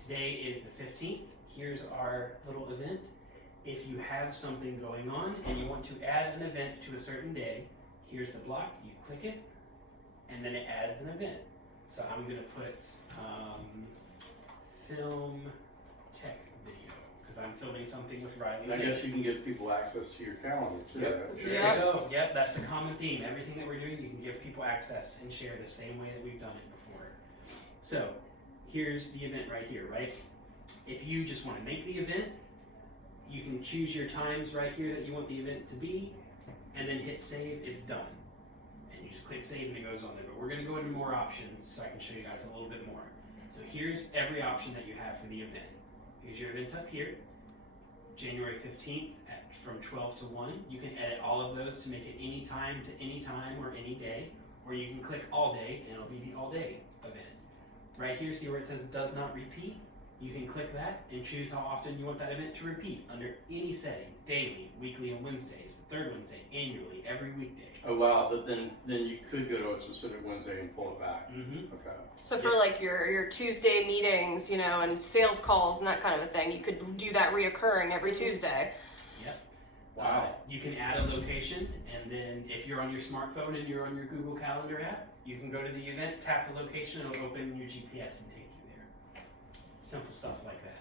Today is the 15th. Here's our little event. If you have something going on and you want to add an event to a certain day, here's the block. You click it, and then it adds an event. So I'm going to put film tech video, because I'm filming something with Riley. And I guess you can give people access to your calendar too. Yep. right? There Yep. you go. Yep, that's the common theme. Everything that we're doing, you can give people access and share the same way that we've done it before. So, here's the event right here, right? If you just want to make the event, you can choose your times right here that you want the event to be, and then hit save, it's done. And you just click save and it goes on there. But we're going to go into more options so I can show you guys a little bit more. So here's every option that you have for the event. Here's your event up here. January 15th from 12 to 1. You can edit all of those to make it any time to any time or any day. Or you can click all day and it'll be the all day event. Right here, see where it says does not repeat? You can click that and choose how often you want that event to repeat under any setting. Daily, weekly on Wednesdays, the third Wednesday, annually, every weekday. Oh wow, but then you could go to a specific Wednesday and pull it back. Mm-hmm. Okay. So for like your Tuesday meetings, you know, and sales calls and that kind of a thing, you could do that reoccurring every Tuesday. Wow. You can add a location, and then if you're on your smartphone and you're on your Google Calendar app, you can go to the event, tap the location, and it'll open your GPS and take you there. Simple stuff like that.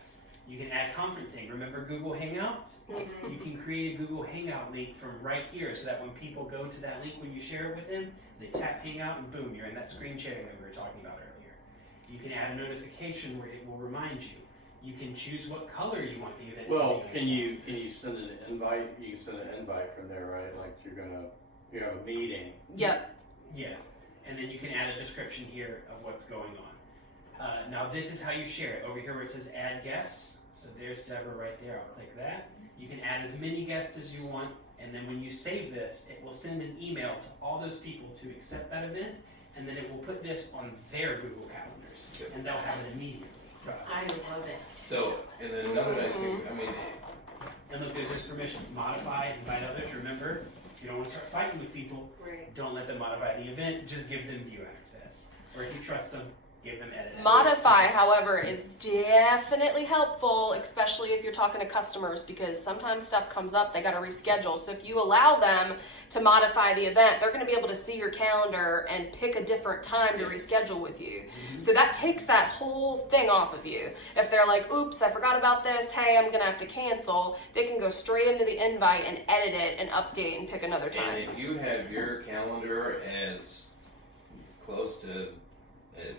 You can add conferencing. Remember Google Hangouts? You can create a Google Hangout link from right here so that when people go to that link when you share it with them, they tap Hangout and boom, you're in that screen sharing that we were talking about earlier. You can add a notification where it will remind you. You can choose what color you want the event Well, to be. can you send an invite? You can send an invite from there, right? Like you have a meeting. Yep. Yeah, and then you can add a description here of what's going on. Now this is how you share it. Over here where it says add guests, so there's Deborah right there, I'll click that. You can add as many guests as you want, and then when you save this, it will send an email to all those people to accept that event, and then it will put this on their Google calendars, and they'll have it immediately. I love it. So, and then another nice thing, I mean, And look, there's those permissions, modify, invite others. Remember, if you don't want to start fighting with people, Right. don't let them modify the event, just give them view access. Or if you trust them, give them edit. Modify, however, is definitely helpful, especially if you're talking to customers, because sometimes stuff comes up, they got to reschedule. So if you allow them to modify the event, they're going to be able to see your calendar and pick a different time to reschedule with you. So that takes that whole thing off of you. If they're like, oops, I forgot about this, hey, I'm going to have to cancel, they can go straight into the invite and edit it and update and pick another time. and if you have your calendar as close to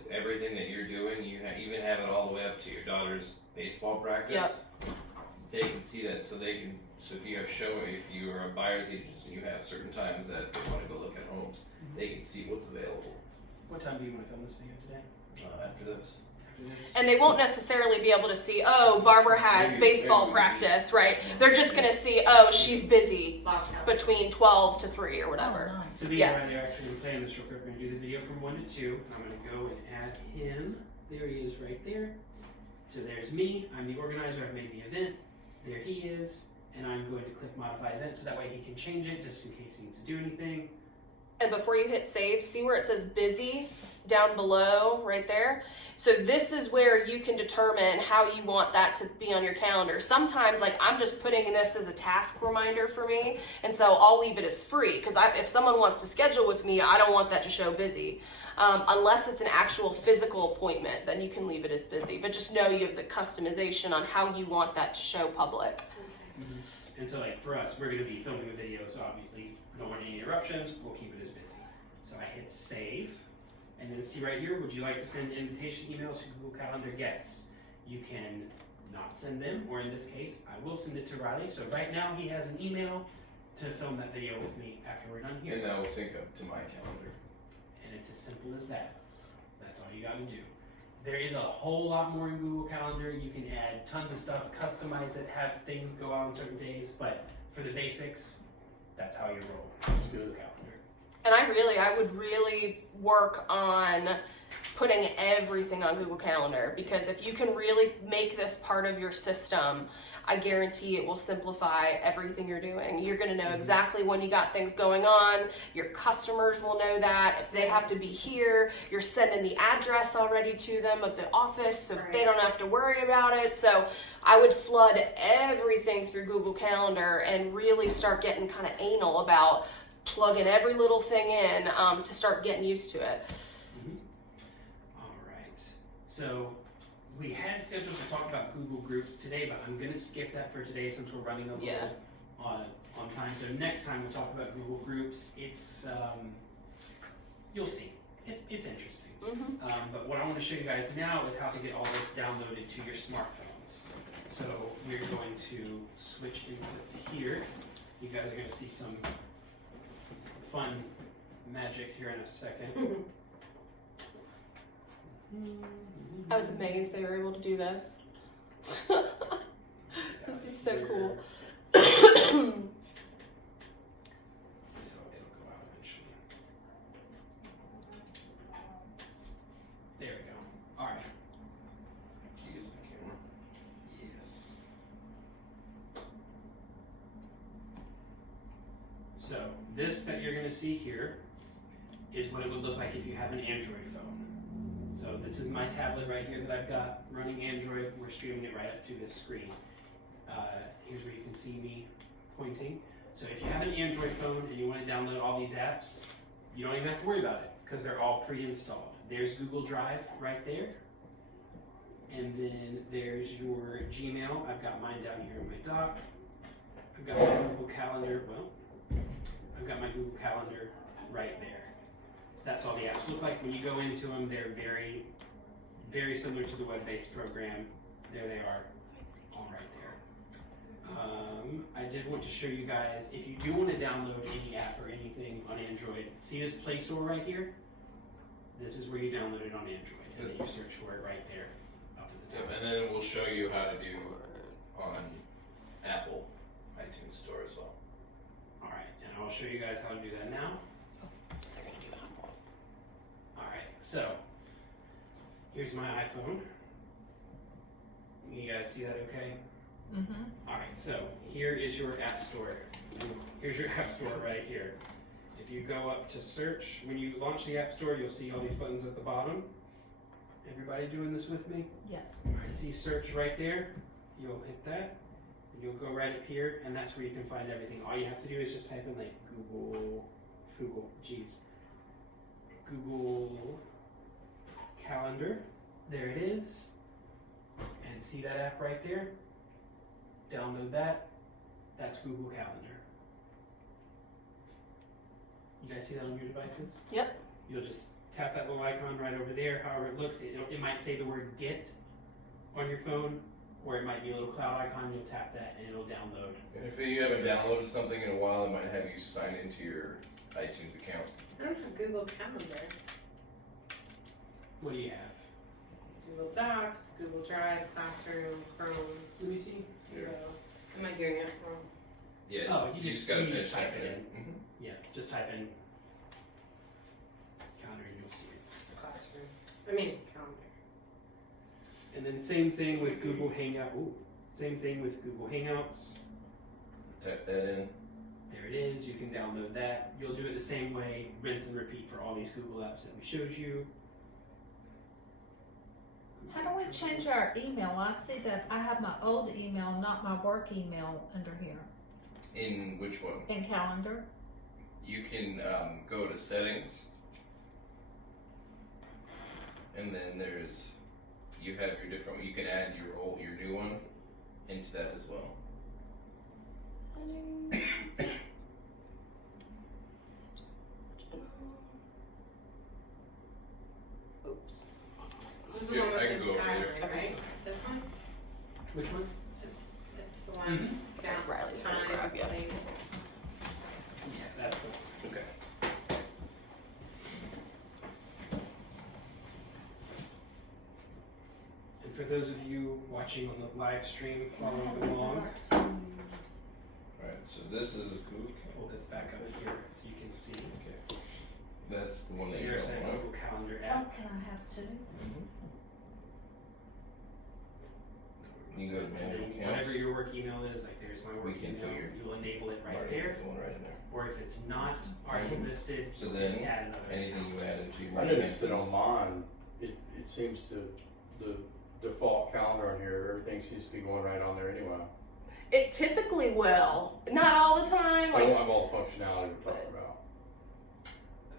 everything that you're doing, you even have it all the way up to your daughter's baseball practice. They can see that, so they can. So if you have if you are a buyer's agent and you have certain times that they want to go look at homes, they can see what's available What time do you want to film this video today? after this. After this? And they won't necessarily be able to see, oh, Barbara has Maybe- baseball maybe- practice, right? They're just going to see, oh, she's busy Lockdown. between 12 to 3 or whatever. Oh, nice. So these Yeah. are there actually we're playing this real quick. We're gonna do the video from 1 to 2. I'm gonna go and add him. There he is right there. So there's me. I'm the organizer. I've made the event. There he is. And I'm going to click modify event so that way he can change it just in case he needs to do anything. And before you hit save, see where it says busy down below right there? So this is where you can determine how you want that to be on your calendar. Sometimes, like, I'm just putting this as a task reminder for me, and so I'll leave it as free, because if someone wants to schedule with me, I don't want that to show busy. Unless it's an actual physical appointment, then you can leave it as busy. But just know you have the customization on how you want that to show public. And so like for us, we're gonna be filming a video, so obviously we don't want any interruptions. We'll keep it as busy. So I hit save. And then see right here, would you like to send invitation emails to Google Calendar guests? You can not send them, or in this case, I will send it to Riley. So right now he has an email to film that video with me after we're done here. And that will sync up to my calendar. And it's as simple as that. That's all you gotta do. There is a whole lot more in Google Calendar. You can add tons of stuff, customize it, have things go out on certain days, but for the basics, that's how you roll. That's good. Google Calendar. And I would really work on putting everything on Google Calendar, because if you can really make this part of your system, I guarantee it will simplify everything you're doing. You're going to know exactly when you got things going on. Your customers will know that. If they have to be here, you're sending the address already to them of the office, so they don't have to worry about it. So I would flood everything through Google Calendar and really start getting kind of anal about plugging every little thing in to start getting used to it. All right. So we had scheduled to talk about Google Groups today, but I'm gonna skip that for today since we're running a little Yeah. on time. So next time we'll talk about Google Groups. It's you'll see. It's interesting. But what I want to show you guys now is how to get all this downloaded to your smartphones. So we're going to switch inputs here. You guys are going to see some fun magic here in a second. I was amazed they were able to do this. This is so cool. It'll go out eventually. There we go. All right. Use the camera. Yes. So this that you're going to see here is what it would look like if you have an Android phone. So this is my tablet right here that I've got running Android. We're streaming it right up to this screen. Here's where you can see me pointing. So if you have an Android phone and you want to download all these apps, you don't even have to worry about it because they're all pre-installed. There's Google Drive right there. And then there's your Gmail. I've got mine down here in my dock. I've got my Google Calendar. Well, I've got my Google Calendar right there. So that's all the apps look like. When you go into them, they're very, very similar to the web-based program. There they are, all right there. I did want to show you guys, if you do want to download any app or anything on Android, see this Play Store right here? This is where you download it on Android, and then you search for it right there, up at the top. And then we'll show you how to do on Apple iTunes Store as well. All right, and I'll show you guys how to do that now. They're gonna do that. All right, so here's my iPhone. You guys see that okay? All right, so here is your app store. Here's your app store right here. If you go up to search, when you launch the app store, you'll see all these buttons at the bottom. Everybody doing this with me? Yes. All right, see search right there. You'll hit that, and you'll go right up here, and that's where you can find everything. All you have to do is just type in like Google Calendar. There it is. And see that app right there? Download that. That's Google Calendar. You guys see that on your devices? Yep. You'll just tap that little icon right over there, however it looks. It might say the word get on your phone, or it might be a little cloud icon. You'll tap that and it'll download. And if you haven't downloaded something in a while, it might have you sign into your iTunes account. I don't have Google Calendar, What do you have? Google Docs, Google Drive, Classroom, Chrome. Let me see. Here. Am I doing it wrong? Yeah. Oh, you just gotta you finish just type it typing in. Yeah, just type in calendar and you'll see it. Classroom. I mean, calendar. And then same thing with Google Hangout. Ooh, same thing with Google Hangouts. Type that in. There it is. You can download that. You'll do it the same way, rinse and repeat for all these Google apps that we showed you. How do we change our email? I see that I have my old email, not my work email under here. In which one? In calendar. You can go to settings, and then you have your different. You can add your new one into that as well. Settings. Oops. Who's the Yeah, one with I can the go over skyline, there. right? This one? Which one? It's the one. Count, Riley's gonna time, grab you. place. Yeah, that's the one. Okay. And for those of you watching on the live stream, following along, Alright, so this is Google. pull this back up here so you can see. Okay. That's the one that you There's don't that want. Google Calendar Oh, app. can I have two? You go to And manage then accounts. whatever your work email is, like there's my work We can put email, your- you'll enable it right Mark there. the one right in there. Or if it's not already listed, So then, add another anything account. you add into your I noticed that on mine, it seems to, the default calendar on here, everything seems to be going right on there anyway. It typically will. Not all the time. I don't Like, have all the functionality we're talking about.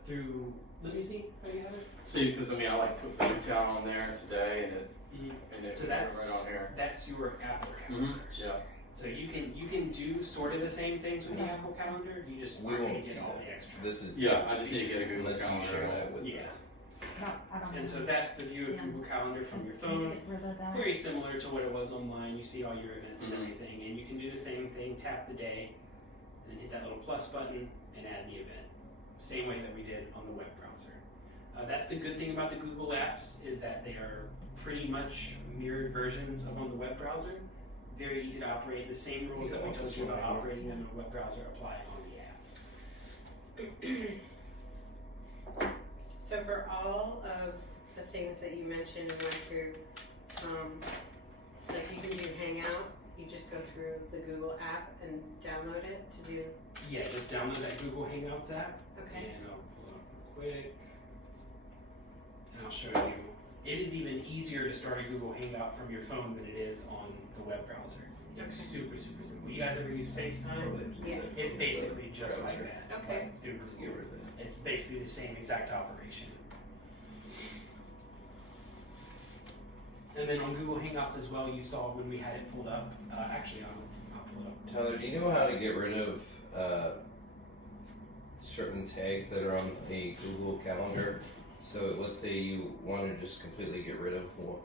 Through, let me see how you have it. See, because I mean, I like put Newtown on there today, and it, And then So we have it right on here. That's your Apple Mm-hmm. calendar. Yeah. So you can do sort of the same things with the Apple Calendar. You just We aren't won't gonna see get all that. the extra. This is Yeah, I just need to get a Google unless you Calendar. share that with Yeah. us. I don't And know. so that's the view of Yeah. Google Calendar from your Can you phone. get rid of that? Very similar to what it was online. You see all your events and Mhm. everything, and you can do the same thing. Tap the day, and then hit that little plus button and add the event. Same way that we did on the web browser. That's the good thing about the Google apps is that they are pretty much mirrored versions of on the web browser. Very easy to operate. The same rules that we told you about operating them in a web browser apply on the app. So for all of the things that you mentioned and went through, like you can do Hangout, you just go through the Google app and download it to do, Yeah, just download that Google Hangouts app. okay? And I'll pull it up real quick. And I'll show you. It is even easier to start a Google Hangout from your phone than it is on the web browser. It's Okay. super, super simple. You guys ever use FaceTime? Yeah. It's basically just like that. Okay. Through Google. It's basically the same exact operation. And then on Google Hangouts as well, you saw when we had it pulled up. Actually, I'll pull it up. Tyler, do you know how to get rid of certain tags that are on a Google Calendar? So let's say you want to just completely get rid of one.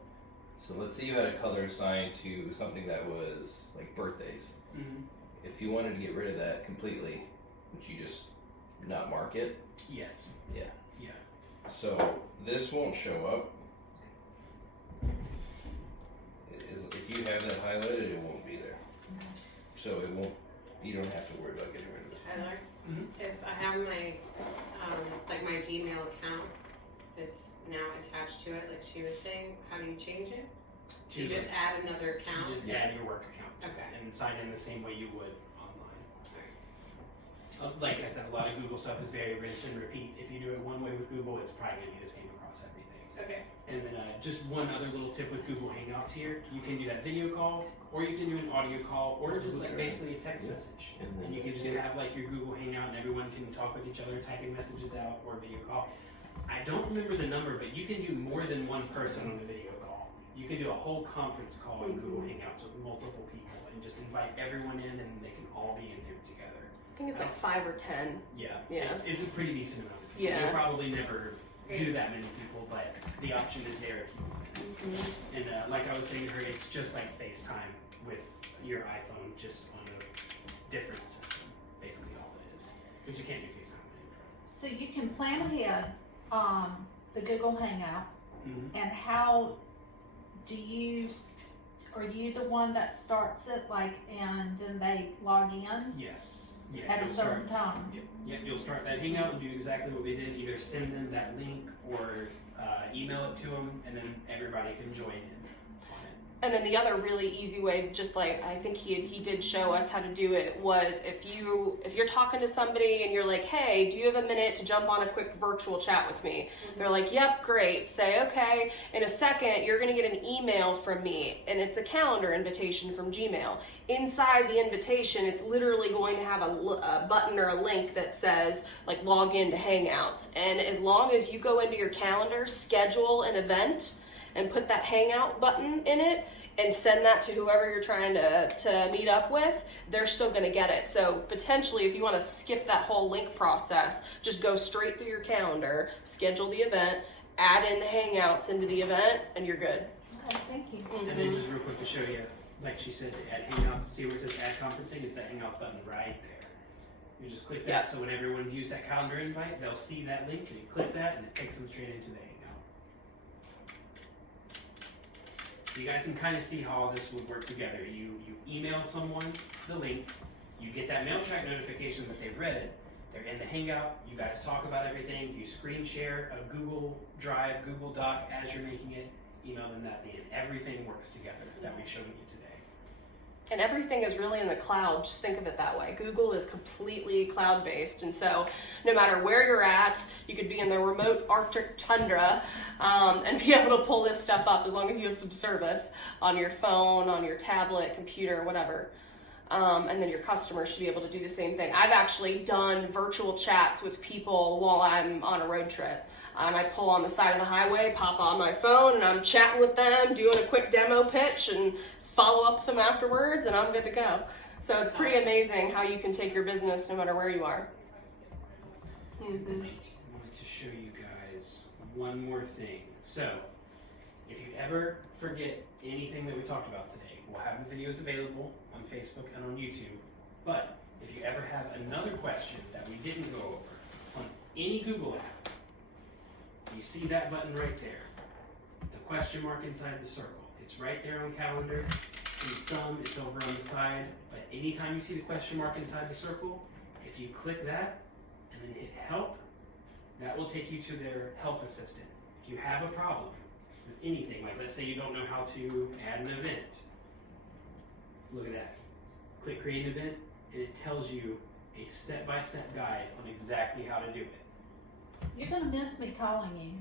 So let's say you had a color assigned to something that was like birthdays. Mm-hmm. If you wanted to get rid of that completely, would you just not mark it? Yes. Yeah. Yeah. So this won't show up. If you have that highlighted, it won't be there. So it won't. You don't have to worry about getting rid of it. Tyler, Mhm. if I have my, like my Gmail account is now attached to it, like she was saying, how do you change it? Do you just add another You account? just add your work account to Okay. it and sign in the same way you would online. Like I said, a lot of Google stuff is very rinse and repeat. If you do it one way with Google, it's probably going to be the same across everything. Okay. And then just one other little tip with Google Hangouts here. You can do that video call, or you can do an audio call, or just like basically a text message. And you can just have like your Google Hangout and everyone can talk with each other, typing messages out, or video call. I don't remember the number, but you can do more than one person on a video call. You can do a whole conference call in Google Hangouts with multiple people and just invite everyone in and they can all be in there together. I think it's like 5 or 10. Yeah, Yeah. It's a pretty decent amount of people. Yeah. You'll probably never do that many people, but the option is there if you want it. And like I was saying to her, it's just like FaceTime with your iPhone, just on a different system, basically all it is. But you can't do FaceTime on Android. So you can plan ahead, the Google Hangout, Mm-hmm. and how do you, are you the one that starts it, like, and then they log in Yes. Yeah, at a you'll certain start, time? Yep, you'll start that Hangout and do exactly what we did. Either send them that link or email it to them, and then everybody can join in on it. And then the other really easy way, just like I think he did show us how to do it, was if you're talking to somebody and you're like, hey, do you have a minute to jump on a quick virtual chat with me? They're like, yep, great. Say okay. In a second, you're gonna get an email from me, and it's a calendar invitation from Gmail. Inside the invitation, it's literally going to have a button or a link that says like log into Hangouts. And as long as you go into your calendar, schedule an event, and put that Hangout button in it and send that to whoever you're trying to meet up with, they're still going to get it. So potentially, if you want to skip that whole link process, just go straight through your calendar, schedule the event, add in the Hangouts into the event, and you're good. Okay, thank you. And then just real quick to show you, like she said, to add Hangouts, see where it says add conferencing, it's that Hangouts button right there. You just click that, Yep. so when everyone views that calendar invite, they'll see that link, and you click that, and it takes them straight into the Hangout. So you guys can kind of see how all this would work together. You email someone the link, you get that Mailtrack notification that they've read it, they're in the Hangout, you guys talk about everything, you screen share a Google Drive, Google Doc as you're making it, email them that in. Everything works together that we've shown you today. And everything is really in the cloud. Just think of it that way. Google is completely cloud-based, and so no matter where you're at, you could be in the remote Arctic tundra and be able to pull this stuff up as long as you have some service on your phone, on your tablet, computer, whatever. And then your customers should be able to do the same thing. I've actually done virtual chats with people while I'm on a road trip. I pull on the side of the highway, pop on my phone, and I'm chatting with them, doing a quick demo pitch, and follow up with them afterwards, and I'm good to go. So it's pretty amazing how you can take your business no matter where you are. And then I wanted to show you guys one more thing. So, if you ever forget anything that we talked about today, we'll have the videos available on Facebook and on YouTube. But if you ever have another question that we didn't go over on any Google app, you see that button right there, the question mark inside the circle. It's right there on calendar. In some, it's over on the side. But anytime you see the question mark inside the circle, if you click that and then hit help, that will take you to their help assistant. If you have a problem with anything, like let's say you don't know how to add an event, look at that. Click create an event, and it tells you a step-by-step guide on exactly how to do it. You're gonna miss me calling you.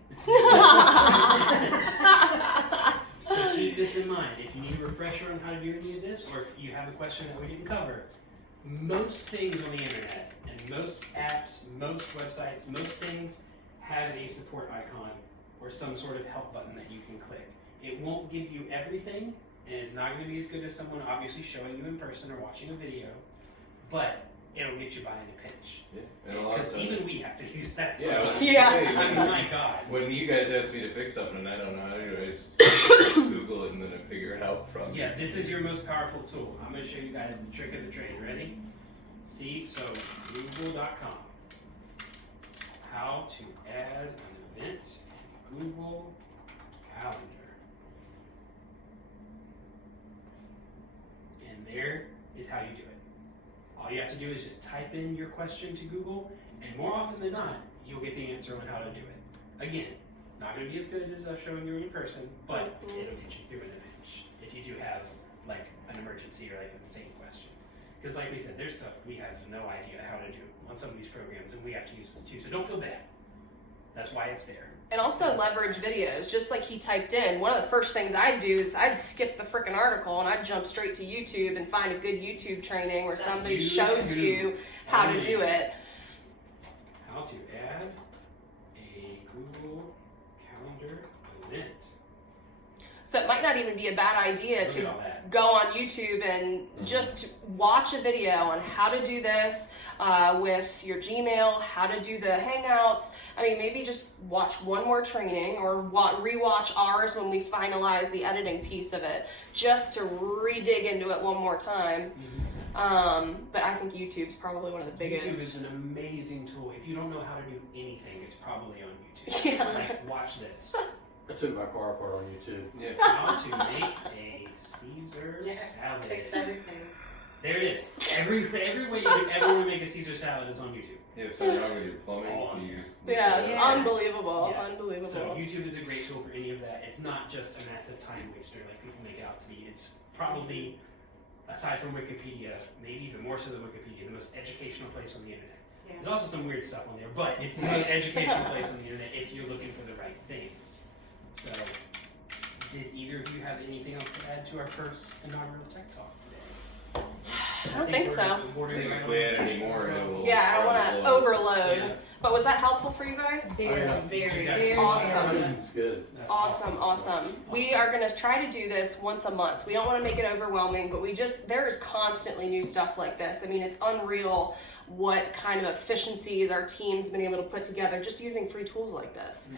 So keep this in mind. If you need a refresher on how to do any of this, or if you have a question that we didn't cover, most things on the internet, and most apps, most websites, most things have a support icon or some sort of help button that you can click. It won't give you everything, and it's not going to be as good as someone obviously showing you in person or watching a video, but it'll get you by in a pinch. Yeah, and a lot of Because times. even we have to use that Yeah, I was sometimes. just Yeah. gonna say, I mean, my God. when you guys ask me to fix something and I don't know how to do it, I just Google it and then I figure it out from Yeah, this is your most powerful tool. I'm going to show you guys the trick of the trade. Ready? See, so google.com. How to add an event in Google Calendar. And there is how you do it. All you have to do is just type in your question to Google, and more often than not, you'll get the answer on how to do it. Again, not going to be as good as showing you in person, but it'll get you through in a pinch if you do have like an emergency or like an insane question. Because like we said, there's stuff we have no idea how to do on some of these programs, and we have to use this too. So don't feel bad. That's why it's there. And also leverage videos, just like he typed in. One of the first things I'd do is I'd skip the frickin' article and I'd jump straight to YouTube and find a good YouTube training where somebody YouTube. shows you how to do it. How to add a Google Calendar event. So it might not even be a bad idea Look to at all that. go on YouTube and just watch a video on how to do this with your Gmail, how to do the Hangouts. I mean, maybe just watch one more training or rewatch ours when we finalize the editing piece of it, just to re-dig into it one more time. But I think YouTube's probably one of the biggest. YouTube is an amazing tool. If you don't know how to do anything, it's probably on YouTube. Yeah. Like, watch this. I took my car apart on YouTube. Yeah. How to make a Caesar Yeah, salad. fix everything. There it is. Every way you could ever want to make a Caesar salad is on YouTube. You have something wrong with your plumbing, Oh, you use Yeah, it's Yeah. unbelievable. Yeah. Unbelievable. So YouTube is a great tool for any of that. It's not just a massive time waster like people make it out to be. It's probably, aside from Wikipedia, maybe even more so than Wikipedia, the most educational place on the internet. Yeah. There's also some weird stuff on there, but it's the most educational place on the internet if you're looking for the right things. So, did either of you have anything else to add to our first inaugural Tech Talk today? I don't think so. I think if we add any more, it will. Yeah, I don't want to overload. Yeah. But was that helpful for you guys? Very, Very very awesome. It's good. That's Awesome. We are going to try to do this once a month. We don't want to make it overwhelming, but there is constantly new stuff like this. I mean, it's unreal what kind of efficiencies our team's been able to put together just using free tools like this.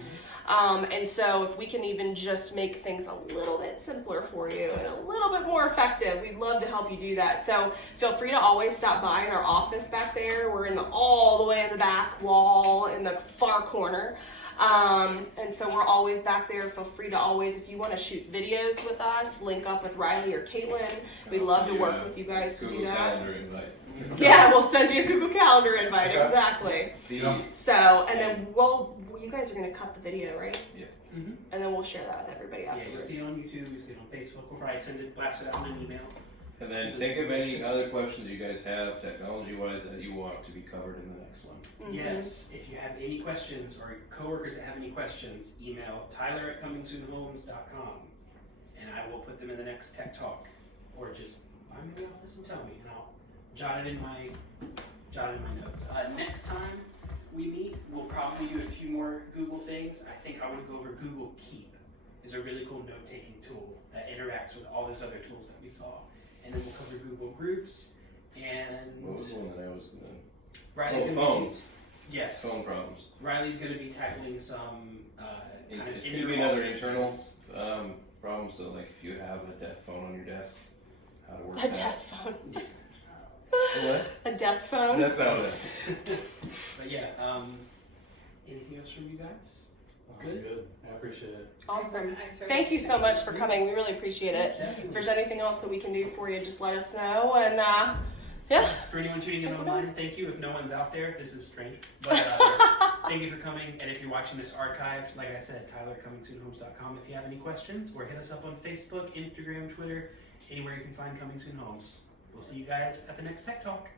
And so if we can even just make things a little bit simpler for you and a little bit more effective, we'd love to help you do that. So feel free to always stop by in our office back there. We're all the way in the back wall in the far corner. And so we're always back there. Feel free to always, if you want to shoot videos with us, link up with Riley or Caitlin. We'd love to work with you guys to do Google that. Calendar invite. Yeah, we'll send you a Google Calendar invite, Okay. exactly. The- So, and then you guys are going to cut the video, right? Mhm. And then we'll share that with everybody Yeah, you'll afterwards. see it on YouTube, you'll see it on Facebook. We'll probably blast it out in an email. And then think of any other questions you guys have technology-wise that you want to be covered in the next one. Mhm. Yes, if you have any questions or coworkers that have any questions, email Tyler@comingsoonhomes.com and I will put them in the next Tech Talk or just by me in the office and tell me, and I'll jot it in my notes. Next time we meet, we'll probably do a few more Google things. I think I want to go over Google Keep. It's a really cool note-taking tool that interacts with all those other tools that we saw. And then we'll cover Google Groups and What was the one that I was going Riley's to? gonna Oh, phones. yes. Phone problems. Riley's going to be tackling some kind of It's going to be another inter-office internal things. problem. So, like, if you have a deaf phone on your desk, how to work A that? death phone. What? A death phone. That's how it is. But yeah, anything else from you guys? Good. Good. I appreciate it. Awesome. I certainly Thank you so think- much for coming. We really appreciate it. If Definitely. there's anything else that we can do for you, just let us know. And yeah. For anyone tuning in Thank you. online, thank you. If no one's out there, this is strange. But thank you for coming. And if you're watching this archived, like I said, tyler@comingsoonhomes.com. If you have any questions, or hit us up on Facebook, Instagram, Twitter, anywhere you can find Coming Soon Homes. We'll see you guys at the next Tech Talk.